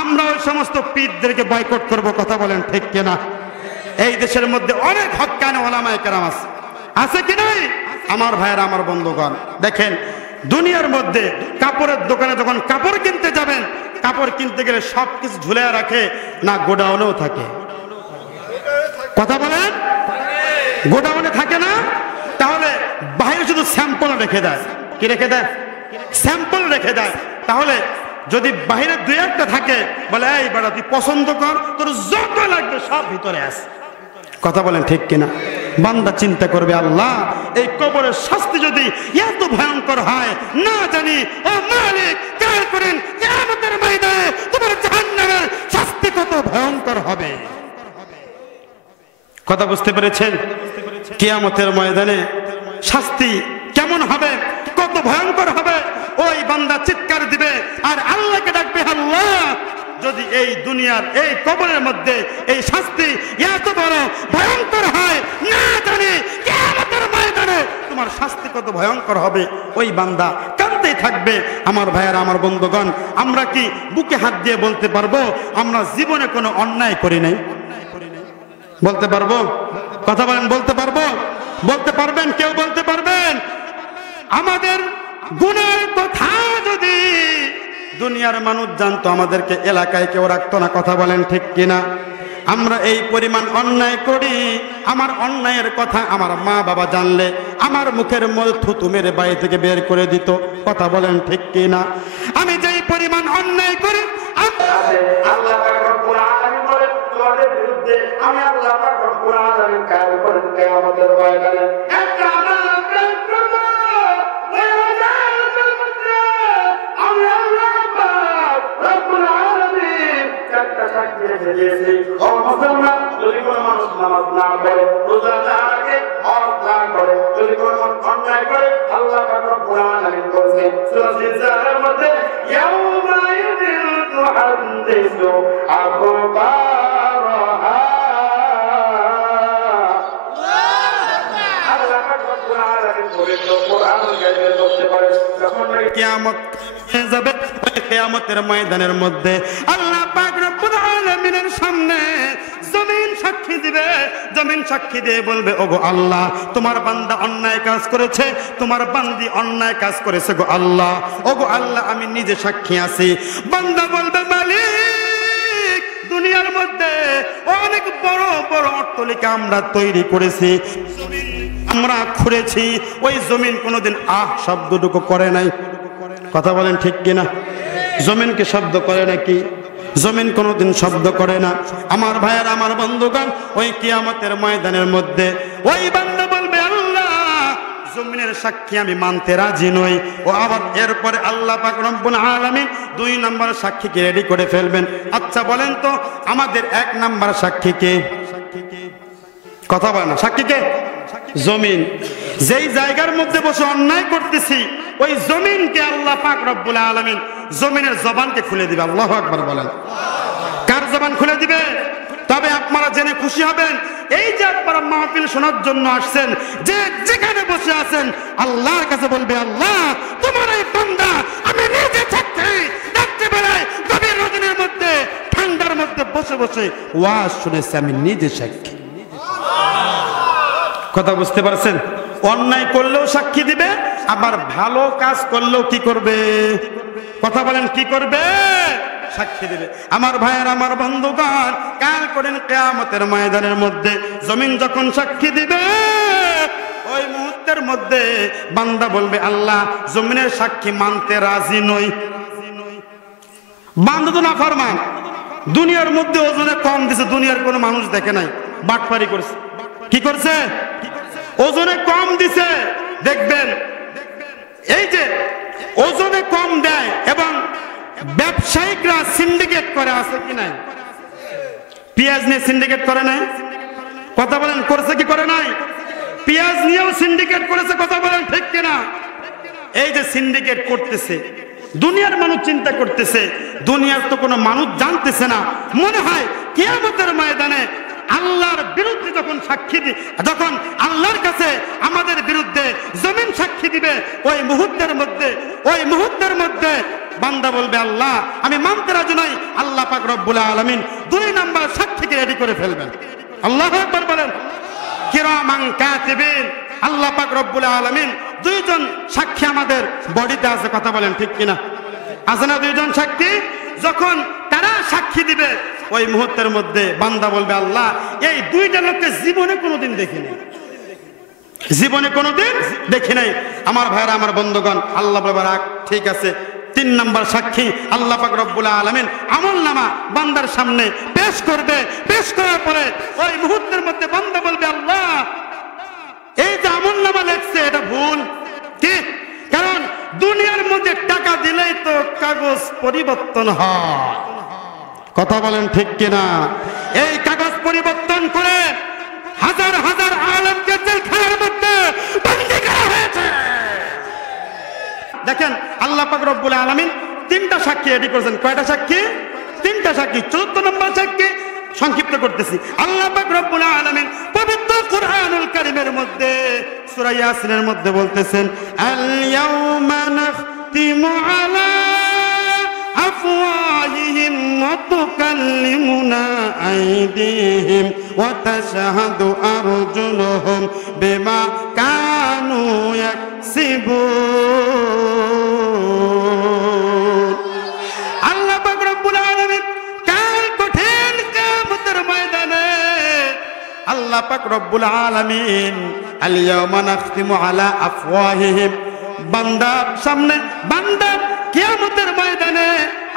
আমরা ওই সমস্ত পীরদেরকে বয়কট করব। কথা বলেন ঠিক কিনা? এই দেশের মধ্যে অনেক হক্কানি ওলামায়ে কেরাম আছে, আছে কি নাই? আমার ভাইয়েরা, আমার বন্ধুগণ, দেখেন দুনিয়ার মধ্যে কাপড়ের দোকানে যখন কাপড় কিনতে যাবেন, কাপড় কিনতে গেলে সব কিছু ঝুলে রাখে না গোডাউনেও থাকে? কথা বলেন, গোডাউনে থাকে না? তাহলে বাইরে শুধু স্যাম্পল রেখে দেয়। কি রেখে দেয়? স্যাম্পল রেখে দেয়। তাহলে যদি বাইরে দুই একটা থাকে, বলে এই বেটা তুই পছন্দ কর, তোর যত লাগবে সব ভিতরে আছে। কথা বলেন ঠিক কিনা? বান্দা চিন্তা করবে, আল্লাহ এই কবরের শাস্তি যদি এত ভয়ঙ্কর হয়, না জানি ও মালিক খেয়াল করেন কিয়ামতের ময়দানে তোমার জাহান্নামের শাস্তি কত ভয়ঙ্কর হবে। কথা বুঝতে পেরেছেন? কিয়ামতের ময়দানে শাস্তি কেমন হবে, কত ভয়ঙ্কর হবে। ওই বান্দা চিৎকার দিবে আর আল্লাহকে ডাকবে, আল্লাহ যদি এই দুনিয়ার এই কবরের মধ্যে এই শাস্তি এত বড় ভয়ঙ্কর হয়, না জানি কিয়ামতের ময়দানে তোমার শাস্তি কত ভয়ঙ্কর হবে। ওই বান্দা কাঁদতেই থাকবে। আমার ভাইয়েরা, আমার বন্ধুগণ, আমরা কি বুকে হাত দিয়ে বলতে পারবো আমরা জীবনে কোনো অন্যায় করি নাই? বলতে পারবো? কথা বলেন, বলতে পারবো? বলতে পারবেন? কেউ বলতে পারবেন? আমাদের গুনার কথা যদি দুনিয়ার মানুষ জানতো, আমাদেরকে এলাকায় কেউ রাখতো না। কথা বলেন ঠিক কিনা? আমরা এই পরিমাণ অন্যায় করি, আমার অন্যায়ের কথা আমার মা বাবা জানলে আমার মুখের মধ্যে থুতু মেরে বাড়ি থেকে বের করে দিত। কথা বলেন ঠিক কিনা? আমি যেই পরিমাণ অন্যায় করি, আল্লাহ পাক রব্বুল আলামিন বলেন তোমাদের বিরুদ্ধে আমি আল্লাহ পাক রব্বুল আলামিন কাল করেন কিয়ামতের ময়দানে একটা আমল করব, ওই আমলের মধ্যে আমি আল্লাহ পাক দিয়েছি। ও মুসলমান, যদি কোনো মানুষ নামাজ না পড়ে, রোজা না রাখে, হজ না করে, যদি কোনো মানুষ অন্যায় করে, আল্লাহ পাক রব্বুল আলামিন বলেন সূরা জিলজালের মধ্যে ইয়াউমা ইয়াদিল তুহাদ্দিসু আখবারাহা। আল্লাহ পাক রব্বুল আলামিন বলেন কোরআনুল কারীমের মধ্যে বলে যখন কিয়ামত হয়ে যাবে, ওই কিয়ামতের ময়দানের মধ্যে আল্লাহ পাক রব্বুল আলামিনের সামনে জমিন সাক্ষী দিবে। জমিন সাক্ষী দিয়ে বলবে, ওগো আল্লাহ, তোমার বান্দা অন্যায় কাজ করেছে, তোমার বান্দি অন্যায় কাজ করেছে গো আল্লাহ। ওগো আল্লাহ, আমি নিজে সাক্ষী আছি। বান্দা বলবে, মালিক, দুনিয়ার মধ্যে অনেক বড় বড় অট্টালিকা আমরা তৈরি করেছি, জমিন আমরা খুঁড়েছি, ওই জমিন কোনোদিন আহ শব্দটুকু করে নাই। কথা বলেন ঠিক কিনা? জমিনকে শব্দ করে নাকি? জমিন কোনোদিন শব্দ করে না। আমার ভাইয়ের, আমার বন্ধুগণ, ওই কিয়ামতের ময়দানের মধ্যে ওই বান্দা বলবে, আল্লাহ, জমিনের সাক্ষী আমি মানতে রাজি নই। ও আবার এরপরে আল্লাহ পাক রব্বুল আলামিন 2 নম্বর সাক্ষীকে রেডি করে ফেলবেন। আচ্ছা বলেন তো, আমাদের 1 নম্বর সাক্ষী কে? কথা বলে না, সাক্ষী কে? জমিন। যেই জায়গার মধ্যে বসে অন্যায় করতেছি, ওই জমিনকে আল্লাহ পাক রব্বুল আলামিন জমিনের জবানকে খুলে দিবে। আল্লাহু আকবার বলেন। কার জবান খুলে দিবে? তবে আপনারা জেনে খুশি হবেন, এই যে আপনারা মাহফিল শোনার জন্য আসছেন, যে যেখানে বসে আছেন, আল্লাহর কাছে বলবে, আল্লাহ, তোমার এই বান্দা আমি নিজে থাকতে রাত্রিবেলায় গভীর রজনীর মধ্যে ঠান্ডার মধ্যে বসে বসে ওয়াজ শুনেছি, আমি নিজে সাক্ষী। কথা বুঝতে পারছেন? অন্যায় করলেও সাক্ষী দিবে, আবার ভালো কাজ করলেও কি করবে? কথা বলেন, কি করবে? সাক্ষী দিবে। আমার ভাইয়ের, আমার বন্ধুগণ, কাল করেন কিয়ামতের ময়দানের মধ্যে জমিন যখন সাক্ষী দিবে, ওই মুহূর্তের মধ্যে বান্দা বলবে, আল্লাহ, জমিনের সাক্ষী মানতে রাজি নই। বান্দা তো নাফরমান, দুনিয়ার মধ্যে ওজনে কম দিছে, দুনিয়ার কোনো মানুষ দেখে নাই, বাটপারি করছে। কি করছে? ওজনে কম দিছে। দেখবেন এই যে ওজনে কম দেয় এবং ব্যবসায়িকরা সিন্ডিকেট করে, আছে কি নাই? পেঁয়াজ নিয়ে সিন্ডিকেট করে নাই? কথা বলেন, করছে কি করে নাই? পেঁয়াজ নিয়েও সিন্ডিকেট করেছে। কথা বলেন ঠিক কিনা? এই যে সিন্ডিকেট করতেছে, দুনিয়ার মানুষ চিন্তা করতেছে, দুনিয়ার তো কোনো মানুষ জানতেছে না। মনে হয় কিয়ামতের ময়দানে আল্লাহর বিরুদ্ধে যখন সাক্ষী দি, যখন আল্লাহর কাছে আমাদের বিরুদ্ধে জমিন সাক্ষী দিবে, ওই মুহূর্তের মধ্যে বান্দা বলবে, আল্লাহ, আমি মানতে রাজি নই। আল্লাহ পাক রব্বুল আলামিন 2 নম্বর সাক্ষীকে রেডি করে ফেলবেন। আল্লাহু আকবার বলেন। কিরামান কাতিবিন, আল্লাহ পাক রব্বুল আলামিন 2 জন সাক্ষী আমাদের বডিতে আছে। কথা বলেন ঠিক কিনা? আছে না 2 জন সাক্ষী? যখন তারা সাক্ষী দিবে, ওই মুহূর্তের মধ্যে বান্দা বলবে, আল্লাহ, এই 2টা লোককে জীবনে কোনোদিন দেখি নাই, জীবনে কোনোদিন দেখি নাই। আমার ভাইরা, আমার বন্ধুগণ, আল্লাহ বলবে, ঠিক আছে। 3 নম্বর সাক্ষী আল্লাহ পাক রব্বুল আলামিন আমলনামা বান্দার সামনে পেশ করবে। পেশ করার পরে ওই মুহূর্তের মধ্যে বান্দা বলবে, আল্লাহ, এই যে আমলনামা লেখছে এটা ভুল। কি? কারণ দুনিয়ার মধ্যে টাকা দিলেই তো কাগজ পরিবর্তন হয়। কথা বলেন ঠিক কিনা? এই কাগজ পরিবর্তন করে হাজার হাজার আলেমকে জেলখানার মধ্যে বন্দী করা হয়েছে। দেখেন, আল্লাহ পাক রব্বুল আলামিন 3টা সাক্ষী রেডি করেছেন। কয়টা সাক্ষী? 3টা সাক্ষী। 14 নম্বর সাক্ষী সংক্ষিপ্ত করতেছি। আল্লাহ পাক রব্বুল আলামিন পবিত্র কুরআনুল কারীমের মধ্যে সূরা ইয়াসিনের মধ্যে বলতেছেন, আল ইয়াউমা নাখতিমু আলা আফওয়াহিহিম ওয়া তুকাল্লিমুনা আইদিহিম ওয়া তাশহাদু আরজুলুহুম বিমা কানু ইয়াকসিবুন। আল্লাহ পাক রব্বুল আলামিন কাল কঠিন কিয়ামতের ময়দানে আল্লাহ পাক রব্বুল আলামিন আল ইয়াউমা নাখতিমু আলা আফওয়াহিহিম, বান্দার সামনে, বান্দার কিয়ামতের ময়দানে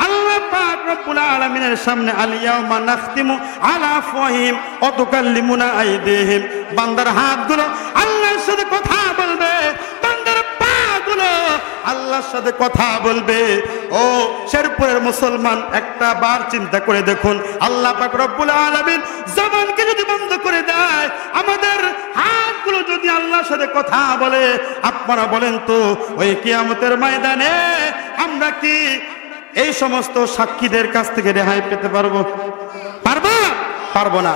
আল্লাহ পাক রব্বুল আলামিনের সামনে আল ইয়াউমা নাখতিমু আলা আফওয়াহিহিম ওয়া তুকাল্লিমুনা আইদিহিম, বান্দার হাতগুলো আল্লাহর সাথে কথা বলবে, বান্দার পাগুলো আল্লাহর সাথে কথা বলবে। ও শেরপুরের মুসলমান, একটা বার চিন্তা করে দেখুন, আল্লাহ পাক রব্বুল আলামিন জবানকে যদি বন্ধ করে দেয়, আমাদের হাতগুলো যদি আল্লাহর সাথে কথা বলে, আপনারা বলেন তো ওই কিয়ামতের ময়দানে আমরা কি এই সমস্ত সাক্ষীদের কাছ থেকে রেহাই পেতে পারবো? পারবো না।